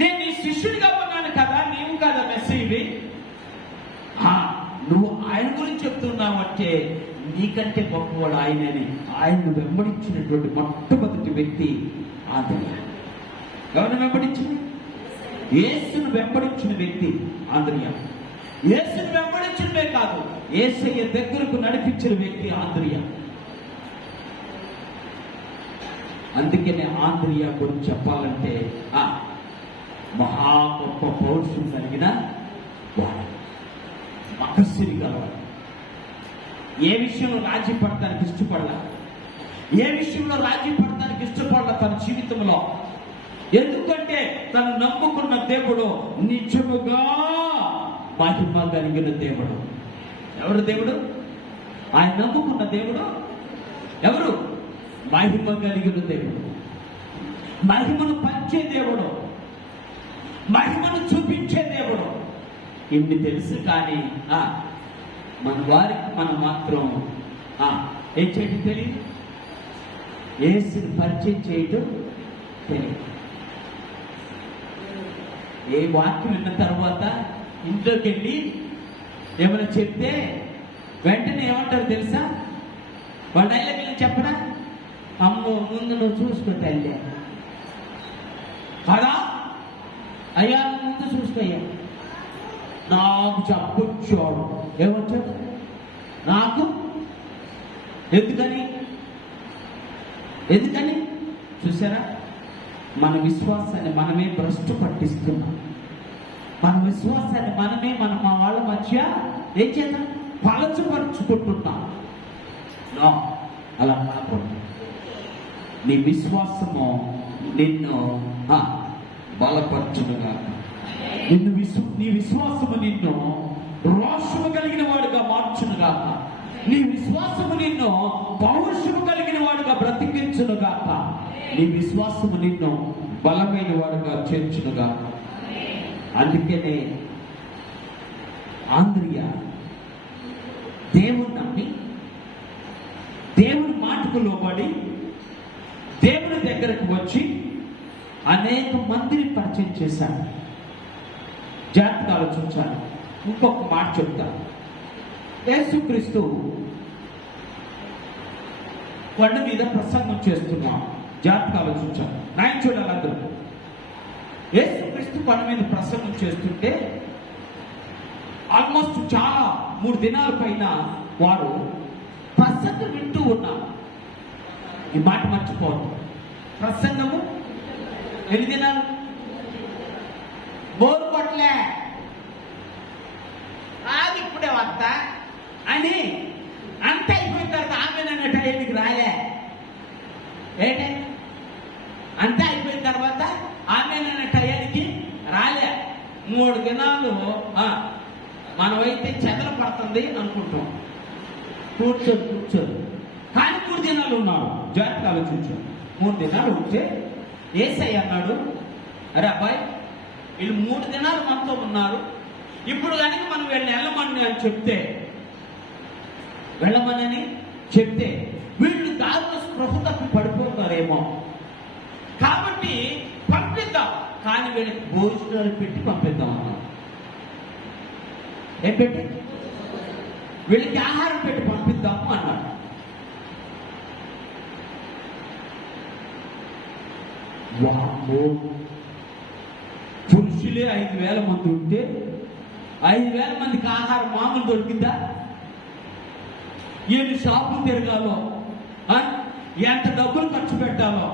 నేను నీ శిష్యుడిగా ఉన్నాను కదా, నీవు కదా మెస్సీవి. నువ్వు ఆయన గురించి చెప్తున్నావు అంటే నీకంటే గొప్పవాడు ఆయనని. ఆయన్ను వెంబడించినటువంటి మొట్టమొదటి వ్యక్తి ఆంద్రియ. ఎవరిని వెంబడించింది? యేసును వెంబడించిన వ్యక్తి ఆంద్రియ. యేసును వెంబడించడమే కాదు, యేసయ్య దగ్గరకు నడిపించిన వ్యక్తి ఆంద్రియ. అందుకనే ఆంద్రియ గురించి చెప్పాలంటే మహా గొప్ప పౌరుషం కలిగిన వాడు, మహస్సుని గలవాడు. ఏ విషయంలో రాజీ పడటానికి ఇష్టపడలా, ఏ విషయంలో రాజీ పడటానికి ఇష్టపడలా తన జీవితంలో. ఎందుకంటే తను నమ్ముకున్న దేవుడు నిజముగా మహిమ కలిగిన దేవుడు. ఎవరు దేవుడు? ఆయన నమ్ముకున్న దేవుడు ఎవరు? మహిమ కలిగిన దేవుడు, మహిమను పంచే దేవుడు, మహిమను చూపించే దేవుడు. ఇన్ని తెలుసు కానీ మన వారికి మనం మాత్రం ఏం చేయడం తెలియదు, యేసుని పరిచయం చేయటం తెలియదు. ఏ వాక్యం విన్న తర్వాత ఇంట్లోకి వెళ్ళి ఏమైనా చెప్తే వెంటనే ఏమంటారు తెలుసా? వాళ్ళ డైలాగ్ వెళ్ళి చెప్పరా, అమ్మో ముందు నువ్వు చూసుకో తల్లి కదా, అయ్యా ముందు చూసుకోయ్యా. నాకు చెప్పొచ్చాడు, ఏమొచ్చాడు నాకు? ఎందుకని చూసారా? మన విశ్వాసాన్ని మనమే భ్రష్టు పట్టిస్తున్నాం. మన విశ్వాసాన్ని మనమే మా వాళ్ళ మధ్య ఏం చేద్దాం? పలచపరుచుకుంటున్నాం. అలా కాకుండా నీ విశ్వాసము నిన్ను బలపరచునుగా, నీ విశ్వాసము నిన్ను రోషము కలిగిన వాడుగా మార్చునుగాక, నీ విశ్వాసము నిన్ను పౌరుషము కలిగిన వాడుగా బ్రతికించునుగాక, నీ విశ్వాసము నిన్ను బలమైన వాడుగా చేర్చునుగాక. అందుకనే ఆంద్రియ దేవుని నమ్మి, దేవుని మాటకు లోబడి, దేవుని దగ్గరకు వచ్చి అనేక మందిని పరిచయం చేశాను. జాగ్రత్తగా ఆలోచించాను. ఇంకొక మాట చెప్తాను. యేసుక్రీస్తు కొండ మీద ప్రసంగం చేస్తున్నాం. జాగ్రత్తగా ఆలోచించాను. నాయన చూడాలి అందరూ. యేసుక్రీస్తు కొండ మీద ప్రసంగం చేస్తుంటే ఆల్మోస్ట్ చాలా 3 దినాల పైన వారు ప్రసంగం వింటూ ఉన్నారు. ఈ మాట మర్చిపోవద్దు. ప్రసంగము ఎన్ని దినాలు? బోరు కొట్టలే, అది ఇప్పుడే వస్తా అని అంత అయిపోయిన తర్వాత ఆమె నన్న టైంకి రాలే. ఏంటే అంతా అయిపోయిన తర్వాత ఆమె నన్న టైంకి రాలే. 3 దినాలు మనమైతే చెదలు పడుతుంది అనుకుంటాం, కూర్చొని కానీ 3 దినాలు ఉన్నాడు. జాగ్రత్తగా ఆలోచించాడు. 3 దినాలు ఉంటే యేసయ్య అన్నాడు, అరే అబ్బాయి వీళ్ళు 3 దినాలు మనతో ఉన్నారు, ఇప్పుడు కనుక మనం వీళ్ళని వెళ్ళమని చెప్తే వీళ్ళు దారిలో స్పృహ తప్పి పడిపోతారేమో, కాబట్టి పంపిద్దాం, కానీ వీళ్ళకి భోజనాలు పెట్టి పంపిద్దాం అన్నాడు. ఏం పెట్టి? వీళ్ళకి ఆహారం పెట్టి పంపిద్దాము అన్నాడు. పురుషులే 5,000 మంది ఉంటే 5,000 మందికి ఆహారం మామూలు దొరికిందా? ఎన్ని షాపులు తిరగాలో, ఎంత డబ్బులు ఖర్చు పెట్టాలో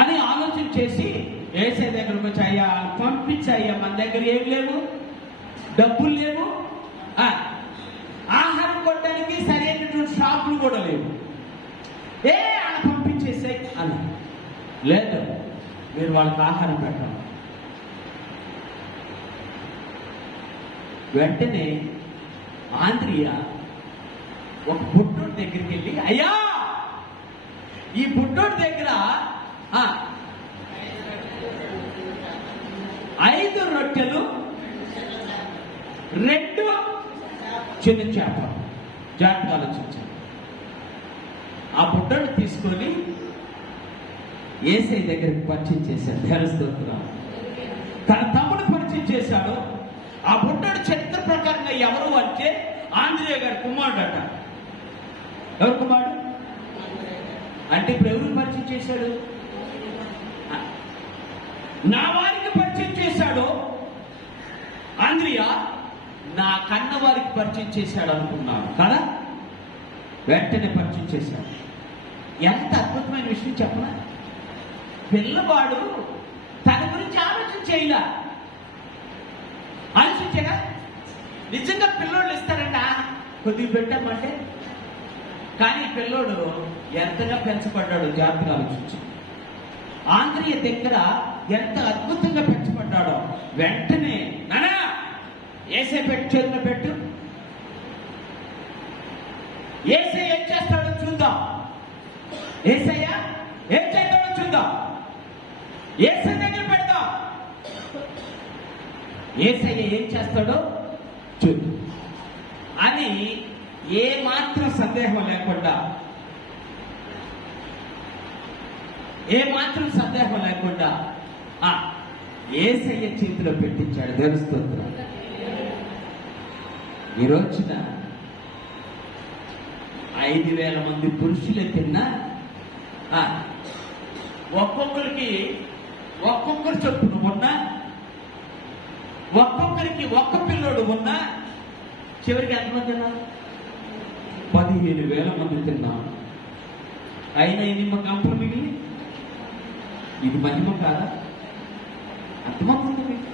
అని ఆలోచన చేసి యేసయ్య దగ్గరకు వచ్చి, అయ్యా పంపించయ్యా, మన దగ్గర ఏమి లేవు, డబ్బులు లేవు, ఆహారం కొట్టడానికి సరైనటువంటి షాపులు కూడా లేవు, అలా పంపించేసే అని. లేదు, మీరు వాళ్ళకి ఆహారం పెట్టాలి. వెంటనే ఆంద్రియ ఒక బుడ్డోడి దగ్గరికి వెళ్ళి, అయ్యా ఈ బుడ్డోడి దగ్గర 5 రొట్టెలు 2 చిన్న చేపలు. జాగ్రత్తగా ఆలోచించాను. ఆ బుడ్డోడు తీసుకొని యేసయ్య దగ్గరికి పరిచయం చేశాడు. స్తోత్రం. తన తమ్ముడు పరిచయం చేశాడు. ఆ బుడ్డోడు చరిత్ర ప్రకారంగా ఎవరు అంటే ఆంధ్రేయ గారి కుమారుడు అట. ఎవరు కుమారుడు అంటే ఇప్పుడు ఎవరు పరిచయం చేశాడు? నా వారికి పరిచయం చేశాడు ఆంధ్రియా, నా కన్న వారికి పరిచయం చేశాడు అనుకున్నాను కదా. వెంటనే పరిచయం చేశాడు. ఎంత అద్భుతమైన విషయం చెప్పనా? పిల్లవాడు తన గురించి ఆలోచన చేయలా. ఆలోచించగా నిజంగా పిల్లోళ్ళు ఇస్తారండి కొద్దిగా పెట్టామంటే. కానీ పిల్లోడు ఎంతగా పెంచబడ్డాడు జాగ్రత్తగా ఆలోచించు. ఆంధ్రియ దగ్గర ఎంత అద్భుతంగా పెంచబడ్డాడో. వెంటనే నానా ఏసే పెట్టు, చేతిలో పెట్టు, ఏసే ఏం చేస్తాడో చూద్దాం, ఏసయ్య ఏం చేస్తాడో చూద్దాం, ఏసై దగ్గర పెడదాం, ఏసయ్య ఏం చేస్తాడో చూద్దాం అని ఏ మాత్రం సందేహం లేకుండా, ఏ మాత్రం సందేహం లేకుండా ఏసయ్య చేతిలో పెట్టించాడు. తెలుస్తుంది ఈ రోజున 5,000 మంది పురుషులే తిన్నా ఒక్కొక్కరికి ఒక్కొక్కరు చొప్పున ఉన్నా, ఒక్కొక్కరికి ఒక్క పిల్లోడు ఉన్నా, చివరికి ఎంతమంది తిన్నారు? 15,000 మంది తిన్నాం. అయినా నిమ్మ కంపలు మిగిలి. ఇది మహిమ కాదా? అర్థమవుతుంది మీకు?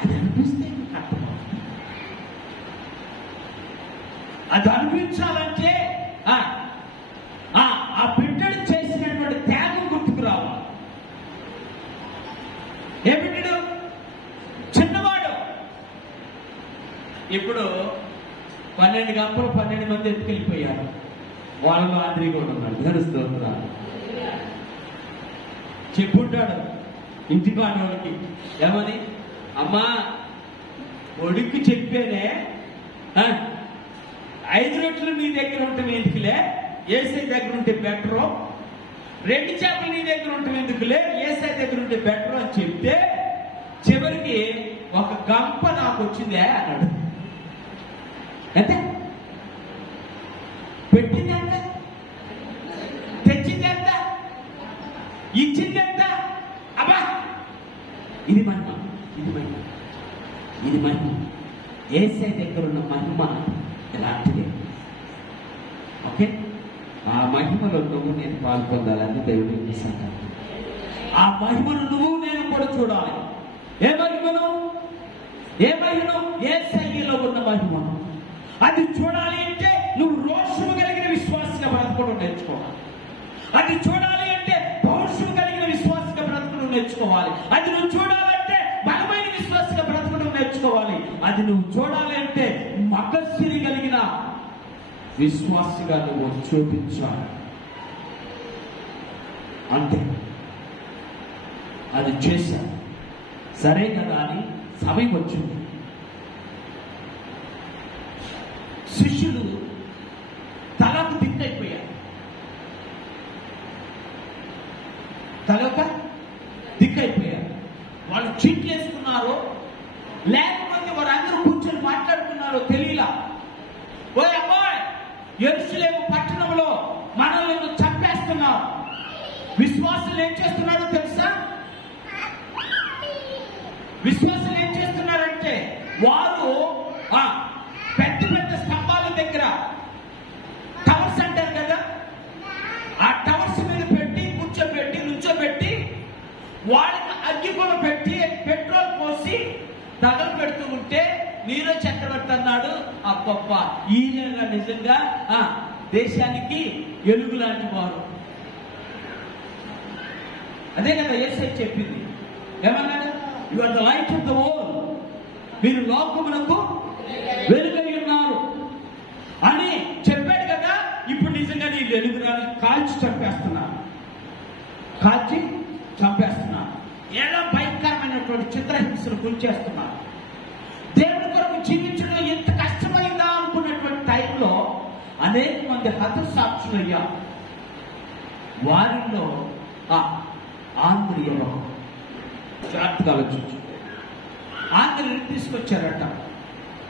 అది అనిపిస్తే అర్థమవుతుంది. అది అనిపించాలంటే ఆ బిడ్డడు చేసినటువంటి త్యాగం గుర్తుకు రావాలి. ఏ బిడ్డడు? చిన్నవాడు. ఇప్పుడు 12 గంపలు 12 మంది ఎత్తుకెళ్ళిపోయారు. వాళ్ళలో ఆంధ్రీ కూడా ఉన్నాడు. ధరిస్తున్నారు. చెప్పుంటాడు ఇంటి వాళ్ళకి ఏమని, అమ్మా కొడుకు చెప్పేనే 5 రొట్టెలు నీ దగ్గర ఉంటే ఎందుకులే, ఏసై దగ్గర ఉంటే బెటరు, 2 చేపలు నీ దగ్గర ఉంటే ఎందుకులే, ఏసై దగ్గర ఉంటే బెటరు అని చెప్తే చివరికి ఒక గంప నాకు వచ్చిందే అన్నాడు. అంటే పెట్టింది ఎంత, తెచ్చింది ఎంత, ఇచ్చింది ఎంత? అబ్బా ఇది మహిమ, ఇది మహిమ, ఇది మహిమ. ఏసై దగ్గర ఉన్న మహిమ ఎలాంటిది? ఓకే, ఆ మహిమలో నువ్వు నేను పాల్పొందాలని దేవుడికి సంకల్పం. ఆ మహిమను నువ్వు నేను కూడా చూడాలి. ఏ మహిమను? ఏ మహిమను? ఏసయ్యలో ఉన్న మహిమను. అది చూడాలి అంటే నువ్వు రోషము కలిగిన విశ్వాసంగా బ్రతకడం నేర్చుకోవాలి. అది చూడాలి అంటే పౌరుషం కలిగిన విశ్వాసంగా బ్రతకడం నేర్చుకోవాలి. అది నువ్వు చూడాలంటే బలమైన విశ్వాసంగా బ్రతకడం నేర్చుకోవాలి. అది నువ్వు చూడాలి అంటే మగసిరి కలిగిన విశ్వాసంగా నువ్వు చూపించాలి. అంతే. అది చేశాను. సరే కదా అని సమయం వచ్చింది. శిష్యులు తలకు దిక్కైపోయారు. తలొక దిక్కైపోయారు. వాళ్ళు చీట్లు వేసుకున్నారు, లేకపోతే వారందరూ కూర్చొని మాట్లాడుకున్నారో తెలియలా. ఓ అబ్బాయి, యెరూషలేము పట్టణంలో మనల్ని చంపేస్తున్నారు. విశ్వాసులు ఏం చేస్తున్నారో తెలుసా? విశ్వాసులు ఏం చేస్తున్నారంటే వారు పెద్ద పెద్ద స్తంభాల దగ్గర, టవర్స్ అంటారు కదా, ఆ టవర్స్ మీద పెట్టి కూర్చోబెట్టి నుంచోబెట్టి వాళ్ళకి అగ్గిపొల పెట్టి పెట్రోల్ పోసి తగలు పెడుతూ ఉంటే నీరో చక్రవర్తి అన్నాడు, అప్పప్ప ఈయన నిజంగా దేశానికి ఎలుగు లాంటి వారు. అదే కదా యేసయ్య చెప్పింది. ఏమన్నాడు? You are the light of the world. మీరు లోకమునకు వెలుగై ఉన్నారు అని చెప్పాడు కదా. ఇప్పుడు నిజంగా నీ వెలుగురాని కాల్చి చంపేస్తున్నారు, కాల్చి చంపేస్తున్నారు. ఎలా భయంకరమైనటువంటి చిత్రహింసను గురిచేస్తున్నారు. దేవుడి కొరకు జీవించడం ఎంత కష్టమైందా అనుకున్నటువంటి టైంలో అనేక మంది హతసాక్షులయ్యా. వారిలో ఆంధ్రియలో జాగ్రత్తగా ఆలోచించు. ఆంధ్రని తీసుకొచ్చారట.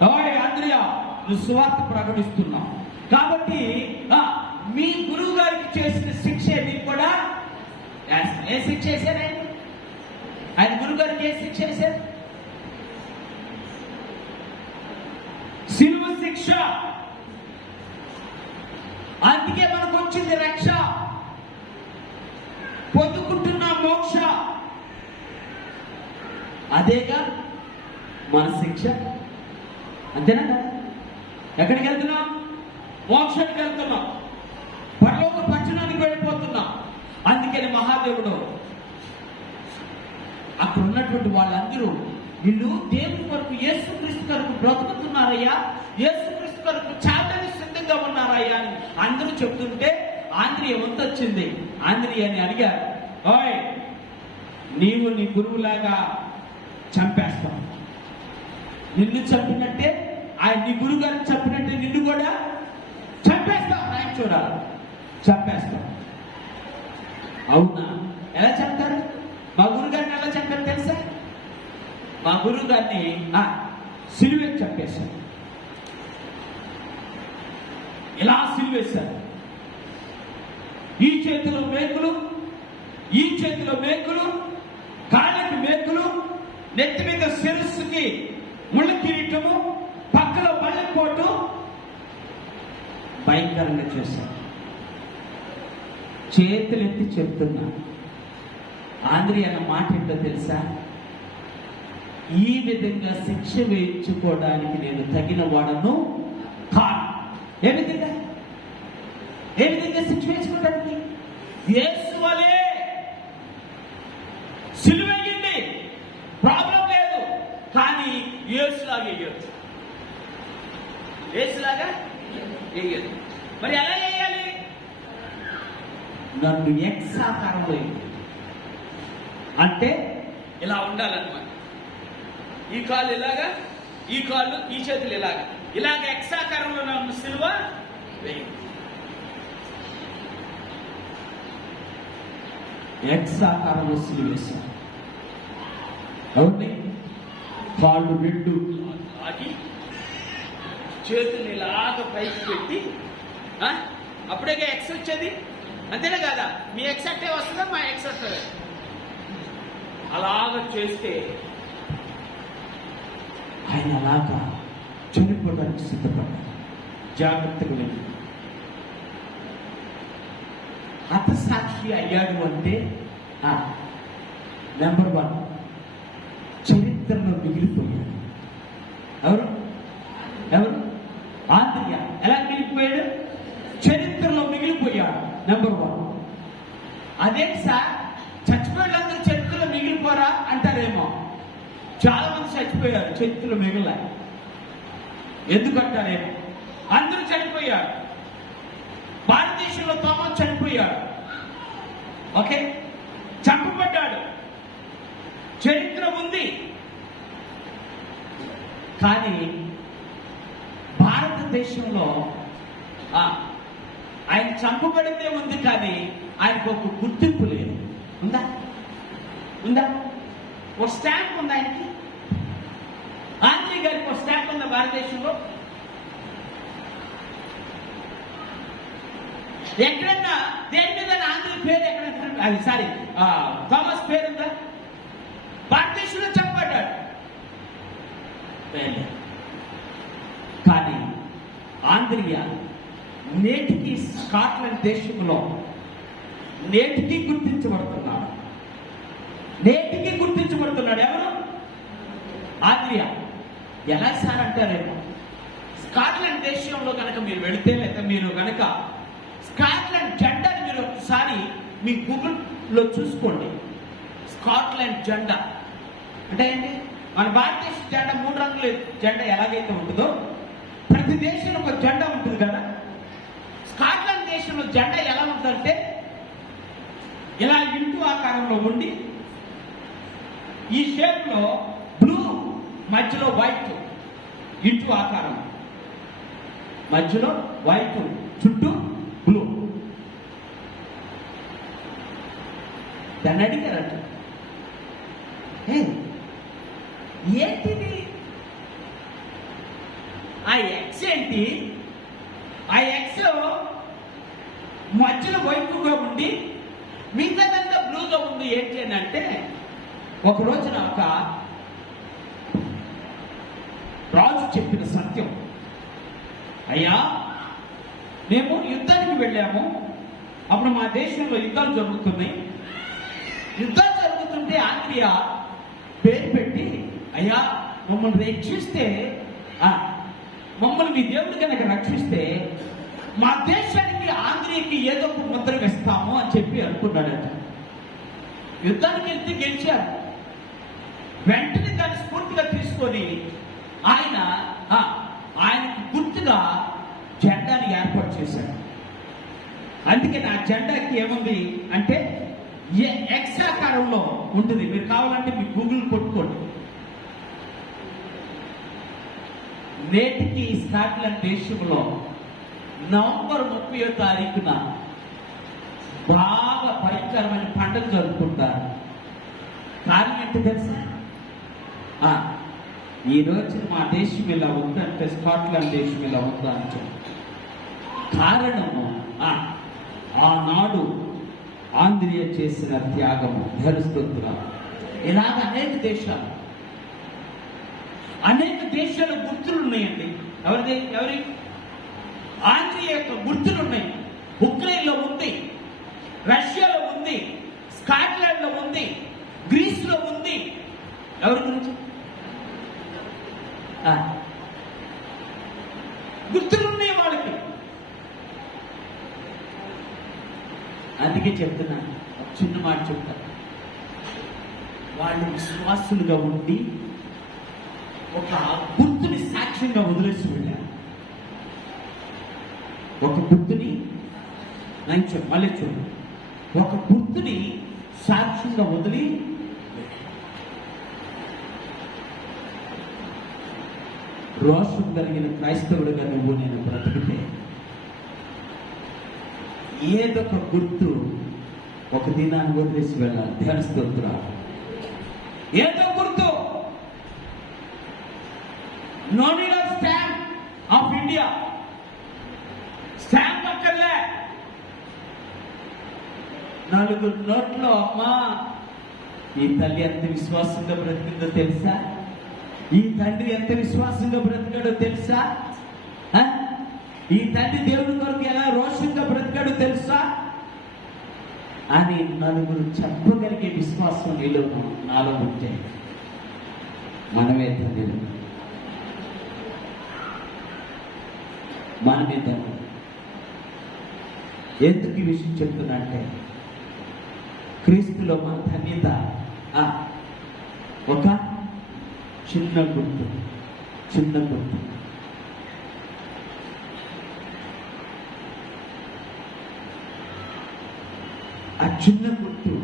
ఓయ్ ఆంధ్రయ, నువ్వు సువార్త ప్రకటిస్తున్నావు కాబట్టి మీ గురువు గారికి చేసిన శిక్ష మీకు కూడా ఏ శిక్ష చేశారు? ఆయన గురువు గారికి ఏ శిక్ష చేశారు? శిలువ శిక్ష. అందుకే మనకు వచ్చింది రక్ష, పొందుకుంటున్న మోక్ష. అదేగా మన శిక్ష. అంతేనా? ఎక్కడికి వెళ్తున్నాం? మోక్షానికి వెళ్తున్నాం, పరలోక పట్టణానికి వెళ్ళిపోతున్నాం. అందుకని మహాదేవుడు అక్కడ ఉన్నటువంటి వాళ్ళందరూ వీళ్ళు దేవుని కొరకు, యేసుక్రీస్తు కొరకు బ్రతుకుతున్నారయ్యా, యేసుక్రీస్తు కొరకు చావడానికి సిద్ధంగా ఉన్నారయ్యా అని అందరూ చెప్తుంటే ఆంధ్రియ వంతొచ్చింది. ఆంధ్రియని అడిగారు, ఓయ్ నీవు నీ గురువులాగా చంపేస్తావు, నిన్ను చంపినట్టే ఆయన నీ గురువు గారిని చంపినట్టే నిన్ను కూడా చంపేస్తావు. ఆయన చూడాలి, చంపేస్తావు. అవునా? ఎలా చంపారు? మా గురువు గారిని ఎలా చంపారు తెలుసా? మా గురువు గారిని సిలువేసి చంపేశారు. ఇలా సిలువేశారు. ఈ చేతిలో మేకులు, ఈ చేతిలో మేకులు, కాళ్ళకి మేకులు, నెత్తి మీద శిరస్సుకి ముళ్ళ కిరీటము, పక్కలో బల్లెపోటు, భయంకరంగా చేశారు. చేతులెత్తి చెప్తున్నా, ఆంధ్రి అన్న మాట ఏంటో తెలుసా? ఈ విధంగా శిక్ష వేయించుకోవడానికి నేను తగిన వాడను కాను. ఏ విధంగా శిక్ష వేయించుకోవడానికి? యేసు వలే సిలువేయండి, ప్రాబ్లం లేదు, కానీ యేసులాగా వేయొచ్చు. యేసులాగా వేయదు. మరి ఎలా వేయాలి? నన్ను ఎక్స్ ఆకారంలో అంటే ఇలా ఉండాలన్నమాట. ఈ కాళ్ళు ఇలాగా, ఈ కాళ్ళు, ఈ చేతులు ఇలాగ ఎక్స్ ఆకారంలో నన్ను సిలువ వేయండి. ఎక్స్ ఆకారంలో సిలువ వేశాను. అవునండి, కాళ్ళు రెండు ఆగి, చేతులు ఇలాగ పైకి పెట్టి, అప్పుడే ఎక్స్ వచ్చేది. అంతేనా కాదా? మీ ఎక్స్ అట్టే వస్తుందా, మా ఎక్స్ వస్తుందా? అలాగ చేస్తే ఆయన అలాగా చనిపోవడానికి సిద్ధపడ్డారు. జాగ్రత్తగా వెళ్ళి హతసాక్షి అయ్యాడు అంటే నెంబర్ 1 చరిత్రలో మిగిలిపోయాడు. ఎవరు? ఆంధ్రియ. ఎలా మిగిలిపోయాడు? చరిత్రలో మిగిలిపోయాడు. నెంబర్ 1. అదేంటి సార్, చచ్చిపోయేటందరూ చరిత్రలో మిగిలిపోరా అంటారేమో. చాలా మంది చచ్చిపోయారు, చరిత్రలో మిగిలిన. ఎందుకంటారేమో, అందరూ చనిపోయారు. భారతదేశంలో తోమస్ చనిపోయాడు, ఓకే, చంపబడ్డాడు, చరిత్ర ఉంది. కానీ భారతదేశంలో ఆయన చంపబడితే ఉంది, కానీ ఆయనకు ఒక గుర్తింపు లేదు. ఉందా? ఒక స్టాంప్ ఉంది ఆయనకి. ఆంధ్రీ గారికి ఒక స్టాంప్ ఉందా భారతదేశంలో? ఎక్కడన్నా దేని మీద ఆంధ్రీ పేరు ఎక్కడ, అది సారీ థామస్ పేరు ఉందా? భారతదేశంలో చంపబడ్డాడు. కానీ ఆంధ్రియా నేటికి స్కాట్లాండ్ దేశంలో నేటికి గుర్తించబడుతున్నాడు. ఎవరు? ఆంధ్రియా. ఎలా సార్ అంటారేమో, స్కాట్లాండ్ దేశంలో కనుక మీరు వెళితే, లేదా మీరు కనుక స్కాట్లాండ్ జెండాని మీరు ఒకసారి మీ గూగుల్లో చూసుకోండి. స్కాట్లాండ్ జెండా అంటే ఏంటి? మన భారతదేశ జెండా 3 రంగుల జెండా ఎలాగైతే ఉంటుందో, ప్రతి దేశంలో ఒక జెండా ఉంటుంది కదా. స్కాట్లాండ్ దేశంలో జెండా ఎలా ఉంటుందంటే ఇలా ఇంటూ ఆకారంలో ఉండి, ఈ షేప్ లో బ్లూ, మధ్యలో వైట్, ఇంటూ ఆకారం, మధ్యలో వైట్, చుట్టూ బ్లూ. దాన్ని అడిగారట, ఏంటిది? ఆ ఎక్స్ ఏంటి? ఆ ఎక్స్ మధ్యలో వైపుగా ఉండి మిగతాదంతా బ్లూగా ఉంది. ఏంటి అని అంటే, ఒక రోజున ఒక రాజు చెప్పిన సత్యం, అయ్యా మేము యుద్ధానికి వెళ్ళాము, అప్పుడు మా దేశంలో యుద్ధాలు జరుగుతున్నాయి. యుద్ధాలు జరుగుతుంటే ఆంగ్లియా పేరు పెట్టి, అయ్యా మమ్మల్ని రక్షిస్తే, మమ్మల్ని మీ దేవుడు కనుక రక్షిస్తే మా దేశానికి ఆంగ్లియాకి ఏదో ఒక ముద్ర వేస్తాము అని చెప్పి అనుకున్నాడట. యుద్ధానికి వెళ్తే గెలిచారు. వెంటనే దాన్ని స్ఫూర్తిగా తీసుకొని ఆయనకు గుర్తుగా జెండాని ఏర్పాటు చేశాడు. అందుకే నా జెండాకి ఏముంది అంటే ఎక్స్ ఆకారంలో ఉంటుంది. మీరు కావాలంటే మీ గూగుల్ కొట్టుకోండి. నేటికి స్కాట్లాండ్ దేశంలో నవంబర్ 30వ తారీఖున బాగా భయంకరమైన పండుగ జరుపుకుంటారు. కారణం ఏంటి తెలుసా? ఈ రోజు మా దేశం ఇలా ఉందంటే స్కాట్లాండ్ దేశం ఇలా ఉందంటే కారణము ఆనాడు ఆంధ్రియ చేసిన త్యాగము. ధరిస్తున్నా ఇలాగ అనేక దేశాల గుర్తులు ఉన్నాయండి. ఎవరి ఆంధ్రియ యొక్క గుర్తులు ఉన్నాయి. ఉక్రెయిన్ లో ఉంది, రష్యాలో ఉంది, స్కాట్లాండ్ లో ఉంది, గ్రీస్ లో ఉంది. ఎవరి గురించి గుర్తులున్నాయి వాళ్ళకి. అందుకే చెప్తున్నాను, చిన్న మాట చెప్తాను. వాళ్ళు విశ్వాసులుగా ఉండి ఒక గుర్తుని సాక్ష్యంగా వదిలేసి వెళ్ళారు. ఒక గుర్తుని మళ్ళీ చూడు, ఒక గుర్తుని సాక్ష్యంగా వదిలి రోషం కలిగిన క్రైస్తవుడిగా నువ్వు నేను బ్రతికితే ఏదొక గుర్తు ఒక దినాన్ని వదిలేసి వెళ్ళాలి. ధ్యానిస్తున్నా ఏదో గుర్తు. No need of stamp of India. Stamp అక్కర్లే. 4 నోట్లో అమ్మా ఈ తల్లి ఎంత విశ్వాసంగా బ్రతికిందో తెలుసా? ఈ తండ్రి ఎంత విశ్వాసంగా బ్రతికాడో తెలుసా? ఈ తండ్రి దేవుడి కొరకు ఎలా రోషంగా బ్రతికాడో తెలుసా అని 4 చెప్పగలిగే విశ్వాసం నాలో ఉంటే మనమే తండ్రి, మనమే తండ్రి. ఎందుకు ఈ విషయం చెప్తున్నా అంటే, క్రీస్తులో మన ధన్యత ఒక చిన్న గుర్తు. ఆ చిన్న గుర్తు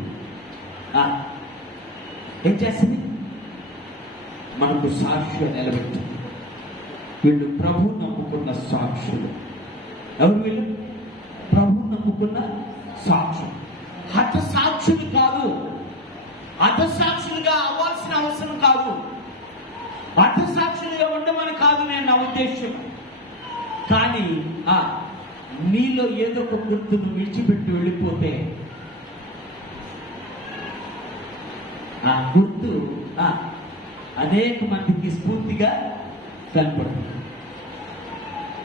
ఏం చేస్తుంది? మనకు సాక్షి నిలబెట్టింది. వీళ్ళు ప్రభు నమ్ముకున్న సాక్షులు. ఎవరు వీళ్ళు? ప్రభు నమ్ముకున్న సాక్షులు. హతసాక్షులు కాదు. హతసాక్షులుగా అవ్వాల్సిన అవసరం కాదు. హతసాక్షులుగా ఉండమని కాదు నేను నా ఉద్దేశం. కానీ నీలో ఏదో ఒక గుర్తును విడిచిపెట్టి వెళ్ళిపోతే ఆ గుర్తు అనేక మందికి స్ఫూర్తిగా కనపడుతుంది.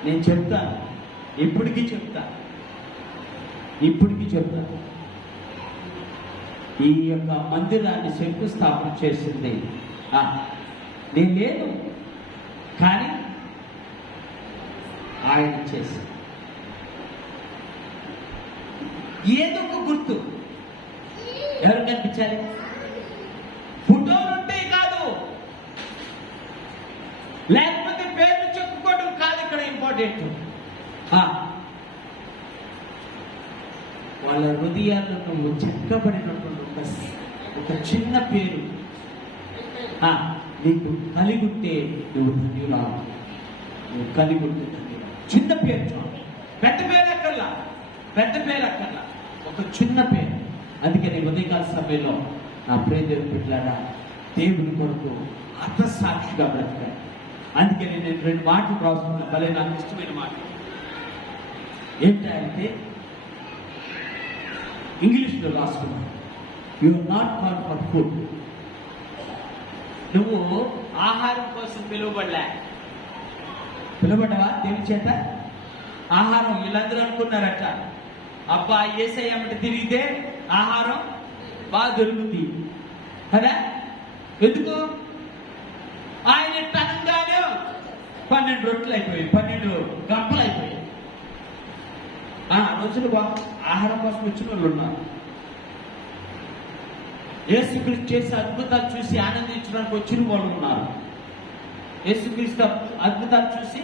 నేను చెప్తాను, ఇప్పటికీ చెప్తాను. ఈ యొక్క మందిరాన్ని శంకుస్థాపన చేసింది నేను లేదు, కానీ ఆయన చేసి ఏదో ఒక గుర్తు ఎవరు కనిపించాలి? ఫోటోలు ఉంటాయి కాదు, లేకపోతే పేర్లు చెప్పుకోవడం కాదు ఇక్కడ ఇంపార్టెంట్. వాళ్ళ హృదయాల్లో నువ్వు చెక్కబడినటువంటి ఒక చిన్న పేరు నీకు కలిగుంటే నువ్వు ధన్యురాలు. నువ్వు కలిగుంటే ధన్యురాలు. చిన్న పేరు చాలు, పెద్ద పేరు అక్కర్లా, ఒక చిన్న పేరు. అందుకే నీ ఉదయకాల సమయంలో నా ప్రియ దేవుని బిడ్డలారా, దేవుని కొరకు హతసాక్షిగా బ్రతకాలి. అందుకని నేను 2 మాటలు రాసుకున్నా, భలే నాకు ఇష్టమైన మాట. ఏంటంటే ఇంగ్లీష్లో రాసుకున్నా, you are not called for food. నువ్వు ఆహారం కోసం పిలువబడ్డావా దేవుని చేత? ఆహారం వీళ్ళందరూ అనుకున్నారట, అబ్బా యేసయ్య అంటే తిరిగితే ఆహారం బాగా దొరుకుతుంది కదా. ఎందుకు? ఆయన టనంగానే 12 రొట్టెలు అయిపోయాయి, 12 గంపలు అయిపోయాయి. ఆ రోజులు ఆహారం కోసం వచ్చిన వాళ్ళు ఉన్నారు. యేసుక్రీస్తు చేసే అద్భుతాలు చూసి ఆనందించడానికి వచ్చిన వాళ్ళు ఉన్నారు. యేసుక్రీస్తు అద్భుతాలు చూసి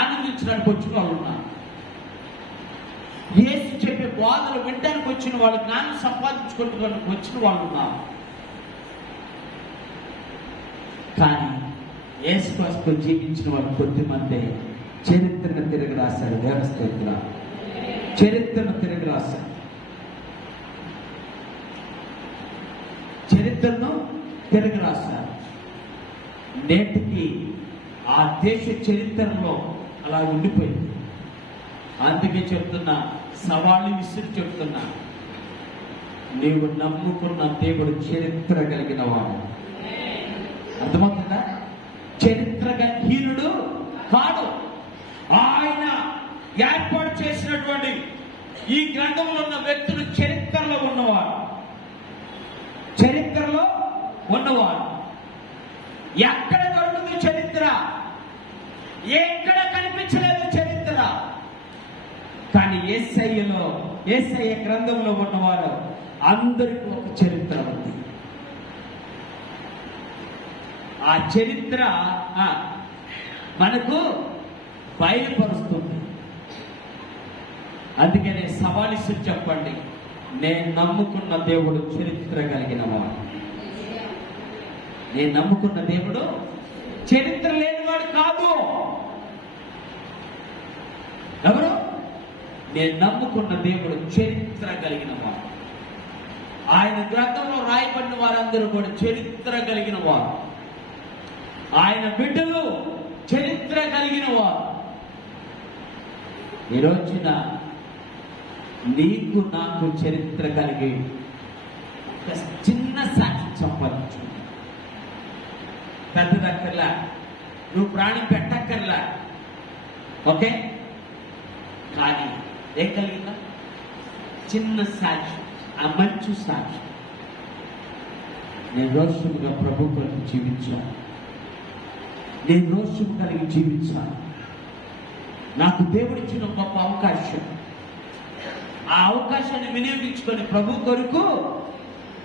ఆనందించడానికి వచ్చిన వాళ్ళు ఉన్నారు. యేసు చెప్పే బోధలు వినడానికి వచ్చిన వాళ్ళు, జ్ఞానం సంపాదించుకోవడానికి వచ్చిన వాళ్ళు ఉన్నారు. కానీ యేసు కోసం జీవించిన వాళ్ళు కొద్దిమంది చరిత్రను తిరిగి రాశారు. దేవస్థితుల చరిత్రను తిరిగి రాశారు. చరిత్రను తిరిగి రాశారు. నేటికి ఆ దేశ చరిత్రలో అలా ఉండిపోయింది. అందుకే చెప్తున్నా, సవాళ్ళు విసిరి చెప్తున్నా, నీవు నమ్ముకున్న దేవుడు చరిత్ర కలిగిన వాడు. అర్థమవుతుందా? చరిత్రగా హీనుడు కాడు. ఆయన ఏర్పాటు చేసినటువంటి ఈ గ్రంథంలో ఉన్న వ్యక్తులు చరిత్రలో ఉన్నవాడు. చరిత్రలో ఉన్నవాడు. ఎక్కడ దొరుకుతుంది చరిత్ర? ఎక్కడ కనిపించలేదు చరిత్ర. కానీ యేసయ్య గ్రంథంలో ఉన్నవారు అందరికీ ఒక చరిత్ర ఉంది. ఆ చరిత్ర మనకు బయలుపరుస్తుంది. అందుకనే సవాలిస్తూ చెప్పండి, నేను నమ్ముకున్న దేవుడు చరిత్ర కలిగిన వాడు. నేను నమ్ముకున్న దేవుడు చరిత్ర లేనివాడు కాదు. ఎవరు? నేను నమ్ముకున్న దేవుడు చరిత్ర కలిగిన వాడు. ఆయన గ్రంథంలో రాయబడిన వారందరూ కూడా చరిత్ర కలిగిన వారు. ఆయన బిడ్డలు చరిత్ర కలిగిన వారు. ఈ రోజున నీకు నాకు చరిత్ర కలిగి ఒక చిన్న సాక్షి సంపాదించు. పెద్దదక్కర్లా, నువ్వు ప్రాణం పెట్టక్కర్లా, ఓకే? కానీ ఏం కలిగిందా? చిన్న సాక్షి, ఆ మంచి సాక్షి. నేను రోషముగా ప్రభు కొరకు జీవించాను. నేను రోషం కలిగి జీవించాను. నాకు దేవుడిచ్చిన గొప్ప అవకాశం. ఆ అవకాశాన్ని వినియోగించుకొని ప్రభు కొరకు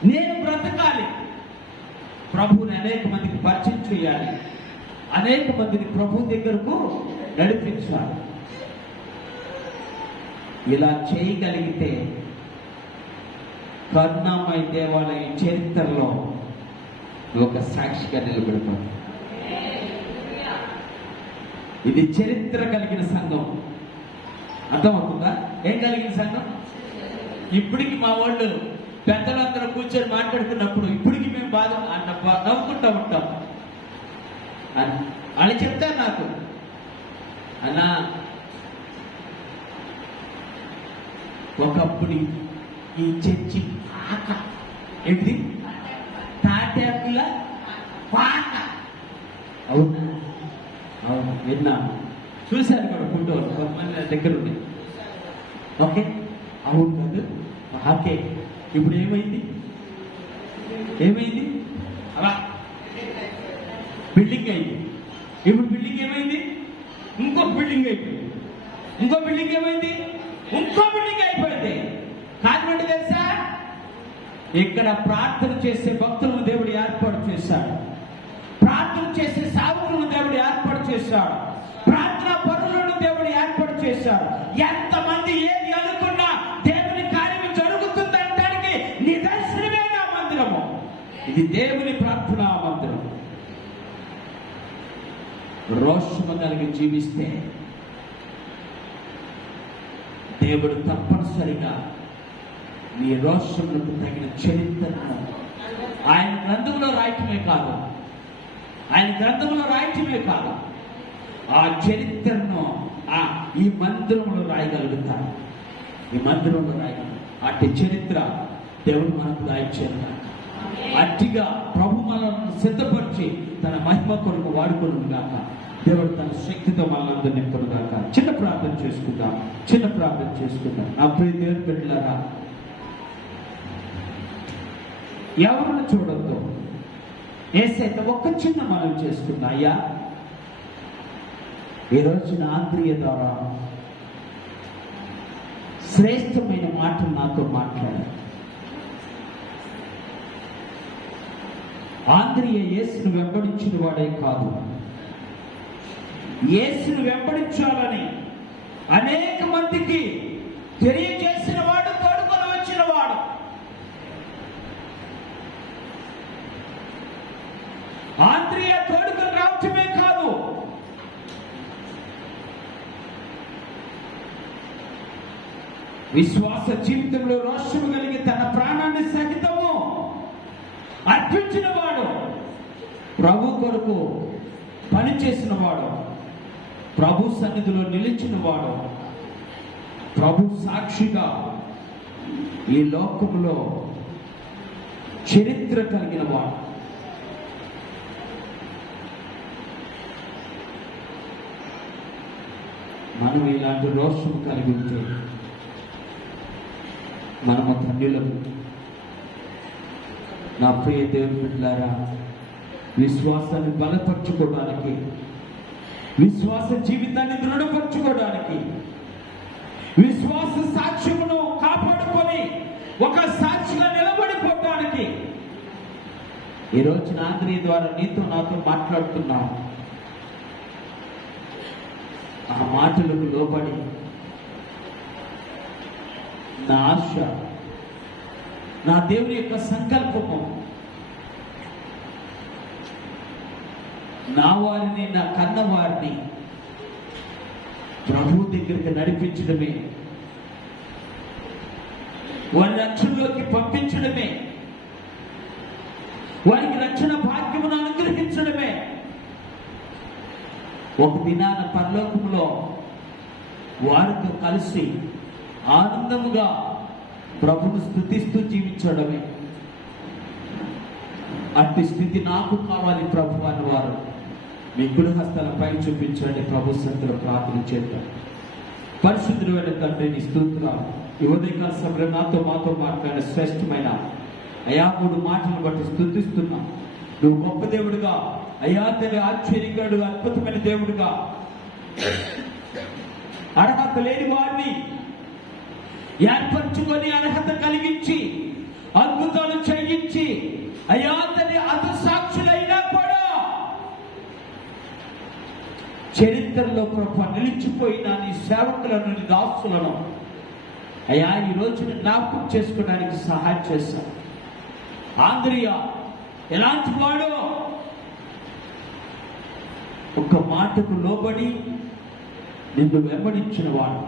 నేను బ్రతకాలి. ప్రభువుని అనేక మందికి పరిచయం చేయాలి. అనేక మందిని ప్రభు దగ్గరకు నడిపించాలి. ఇలా చేయగలిగితే కరుణామయ దేవాలయం చరిత్రలో ఒక సాక్షిగా నిలబెడతాడు. ఇది చరిత్ర కలిగిన సంఘం. అర్థమవుతుందా? ఏం కలిగిన సంఘం? ఇప్పటికి మా వాళ్ళు పెద్దలందరూ కూర్చొని మాట్లాడుకున్నప్పుడు ఇప్పటికి మేము బాధ నవ్వుకుంటూ ఉంటాం. వాళ్ళు చెప్తారు నాకు, అన్నా ఒకప్పుడు ఈ చర్చి పాక ఏంటి తాటాకుల పాక. అవునా? అవును, విన్నాను, చూశాను కూడా ఫోటోలు కొంతమంది దగ్గర ఉన్నాయి. ఓకే, అవును కాదు ఓకే. ఇప్పుడు ఏమైంది? అలా బిల్డింగ్ అయింది. ఇప్పుడు బిల్డింగ్ ఏమైంది? ఇంకో బిల్డింగ్ అయిపోయింది. ఇంకో బిల్డింగ్ ఏమైంది? ఇంకో బిల్డింగ్ అయిపోయింది. కారణం తెలుసా? ఇక్కడ ప్రార్థన చేసే భక్తులను దేవుడు ఏర్పాటు చేశాడు. ప్రార్థన చేసే సాధకులను దేవుడు ఏర్పాటు చేశాడు. ప్రార్థనా పరులను దేవుడు ఏర్పాటు చేశాడు. ఎంతమంది ఏది అనుకున్నా దేవుని కార్యం జరుగుతుందనడానికి నిదర్శనమే నా మందిరము. ఇది దేవుని ప్రార్థనా మందిరం. రోషము కలిగి జీవిస్తే దేవుడు తప్పనిసరిగా నీ రోషములకు తగిన చరిత్రను ఆయన గ్రంథంలో రాయటమే కాదు, ఆయన గ్రంథంలో రాయటమే కాదు, ఆ చరిత్రను ఈ మందిరంలో రాయగలుగుతారు. ఈ మందిరంలో రాయగలరు. అట్టి చరిత్ర దేవుడు మనకు దాయిచ్చారు. అట్టిగా ప్రభు మనల్ని సిద్ధపరిచి తన మహిమ కొరకు వాడుకును గాక. దేవుడు తన శక్తితో మనల్ని నింపును గాక. చిన్న ప్రార్థన చేసుకుందాం. నా ప్రియ దేవుని బిడ్డలారా, ఎవరిని చూడొద్దు, యేసయ్య ఒక్క చిన్న మనవి చేసుకున్నా. అయ్యా, ఈ రోజున ఆంద్రియ ద్వారా శ్రేష్టమైన మాటలు నాతో మాట్లాడారు. ఆంద్రియ యేసును వెంబడించిన వాడే కాదు, యేసును వెంబడించాలని అనేక మందికి తెలియజేసిన వాడు, తోడుకొని వచ్చిన వాడు. ఆంద్రియ తోడుకొని రావటమే కాదు, విశ్వాస జీవితంలో రోషము కలిగి తన ప్రాణాన్ని సహితము అర్పించిన వాడు, ప్రభు కొరకు పనిచేసిన వాడు, ప్రభు సన్నిధిలో నిలిచిన వాడు, ప్రభు సాక్షిగా ఈ లోకంలో చరిత్ర కలిగిన వాడు. మనం ఇలాంటి రోషం కలిగి ఉంటే మనము ధన్యులము. నా ప్రియ దేవుని బిడ్డలారా, విశ్వాసాన్ని బలపరచుకోవడానికి, విశ్వాస జీవితాన్ని దృఢపరచుకోవడానికి, విశ్వాస సాక్ష్యమును కాపాడుకొని ఒక సాక్షిగా నిలబడిపోవడానికి ఈరోజు ఆంద్రియ ద్వారా నీతో నాతో మాట్లాడుతున్నాం. ఆ మాటలకు లోబడి నా ఆశ, నా దేవుని యొక్క సంకల్పము నా వారిని, నా కన్నవారిని ప్రభు దగ్గరికి నడిపించడమే, వారి రక్షణలోకి పంపించడమే, వారికి రక్షణ భాగ్యమును అనుగ్రహించడమే. ఒక దినాన పరలోకములో వారితో కలిసి ఆనందముగా ప్రభును స్తుతిస్తూ జీవించడమే. అట్టి స్థితి నాకు కావాలి ప్రభు అన్నవారు మీ కుడి హస్తాలపై చూపించండి. ప్రభు సన్నిధిలో ప్రార్థన చేద్దాం. పరిశుద్ధుడైన తండ్రి, నీ స్తోత్రాలు. ఈ ఉదయకాల సమయంలో నాతో మాతో మాట్లాడిన శ్రేష్టమైన అయా 3 మాటలను బట్టి స్తుతిస్తున్నా. నువ్వు గొప్ప దేవుడుగా, అయా తల్లి ఆశ్చర్యగాడు, అద్భుతమైన దేవుడుగా, అర్హత లేని వారిని ఏర్పరచుకొని అర్హత కలిగించి అద్భుతాలు చేయించి అయా తల్లి అతసాక్షులైనా కూడా చరిత్రలో ప్రభు నిలిచిపోయిన నీ సేవకులను, నీ దాసులను అయా ఈ రోజున జ్ఞాపకం చేసుకోవడానికి సహాయం చేశాను. ఆంద్రియ ఎలాంటి వాడో, ఒక మాటకు లోబడి నిన్ను వెంబడించిన వాడు,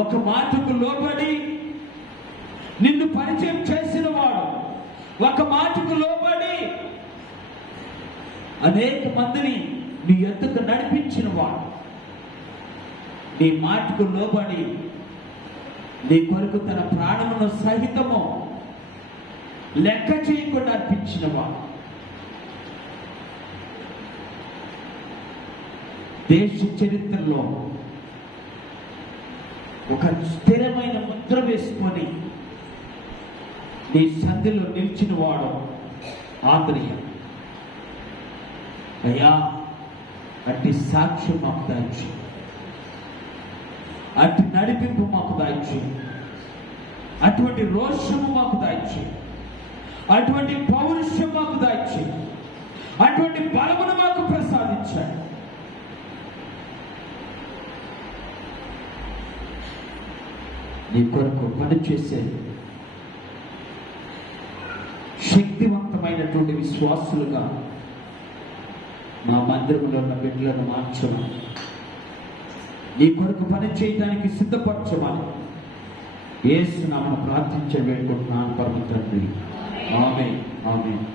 ఒక మాటకు లోబడి నిన్ను పరిచయం చేసిన వాడు, ఒక మాటకు లోబడి అనేక మందిని నీ ఎద్దుకు నడిపించిన వాడు, నీ మాటకు లోబడి నీ కొరకు తన ప్రాణమును సహితము లెక్క చేయకుండా అర్పించిన వాడు. దేశ చరిత్రలో ఒక స్థిరమైన ముద్ర వేసుకొని నీ సంధిలో నిలిచిన వాడు ఆంద్రియ. అయ్యా, అట్టి సాక్ష్యం మాకు దాచి, అట్టి నడిపింపు మాకు దాచి, అటువంటి రోషము మాకు దాచి, అటువంటి పౌరుషం మాకు దాచి, అటువంటి బలమును మాకు ప్రసాదించాడు. నీ కొరకు పనిచేసే శక్తివంతమైనటువంటి విశ్వాసులుగా మా మందిరంలో ఉన్న బిడ్డలను మార్చమని, నీ కొరకు పని చేయడానికి సిద్ధపరచమని యేసు నామమున ప్రార్థించ వేడుకుంటున్నాను పరమ తండ్రి. ఆమేన్, ఆమేన్.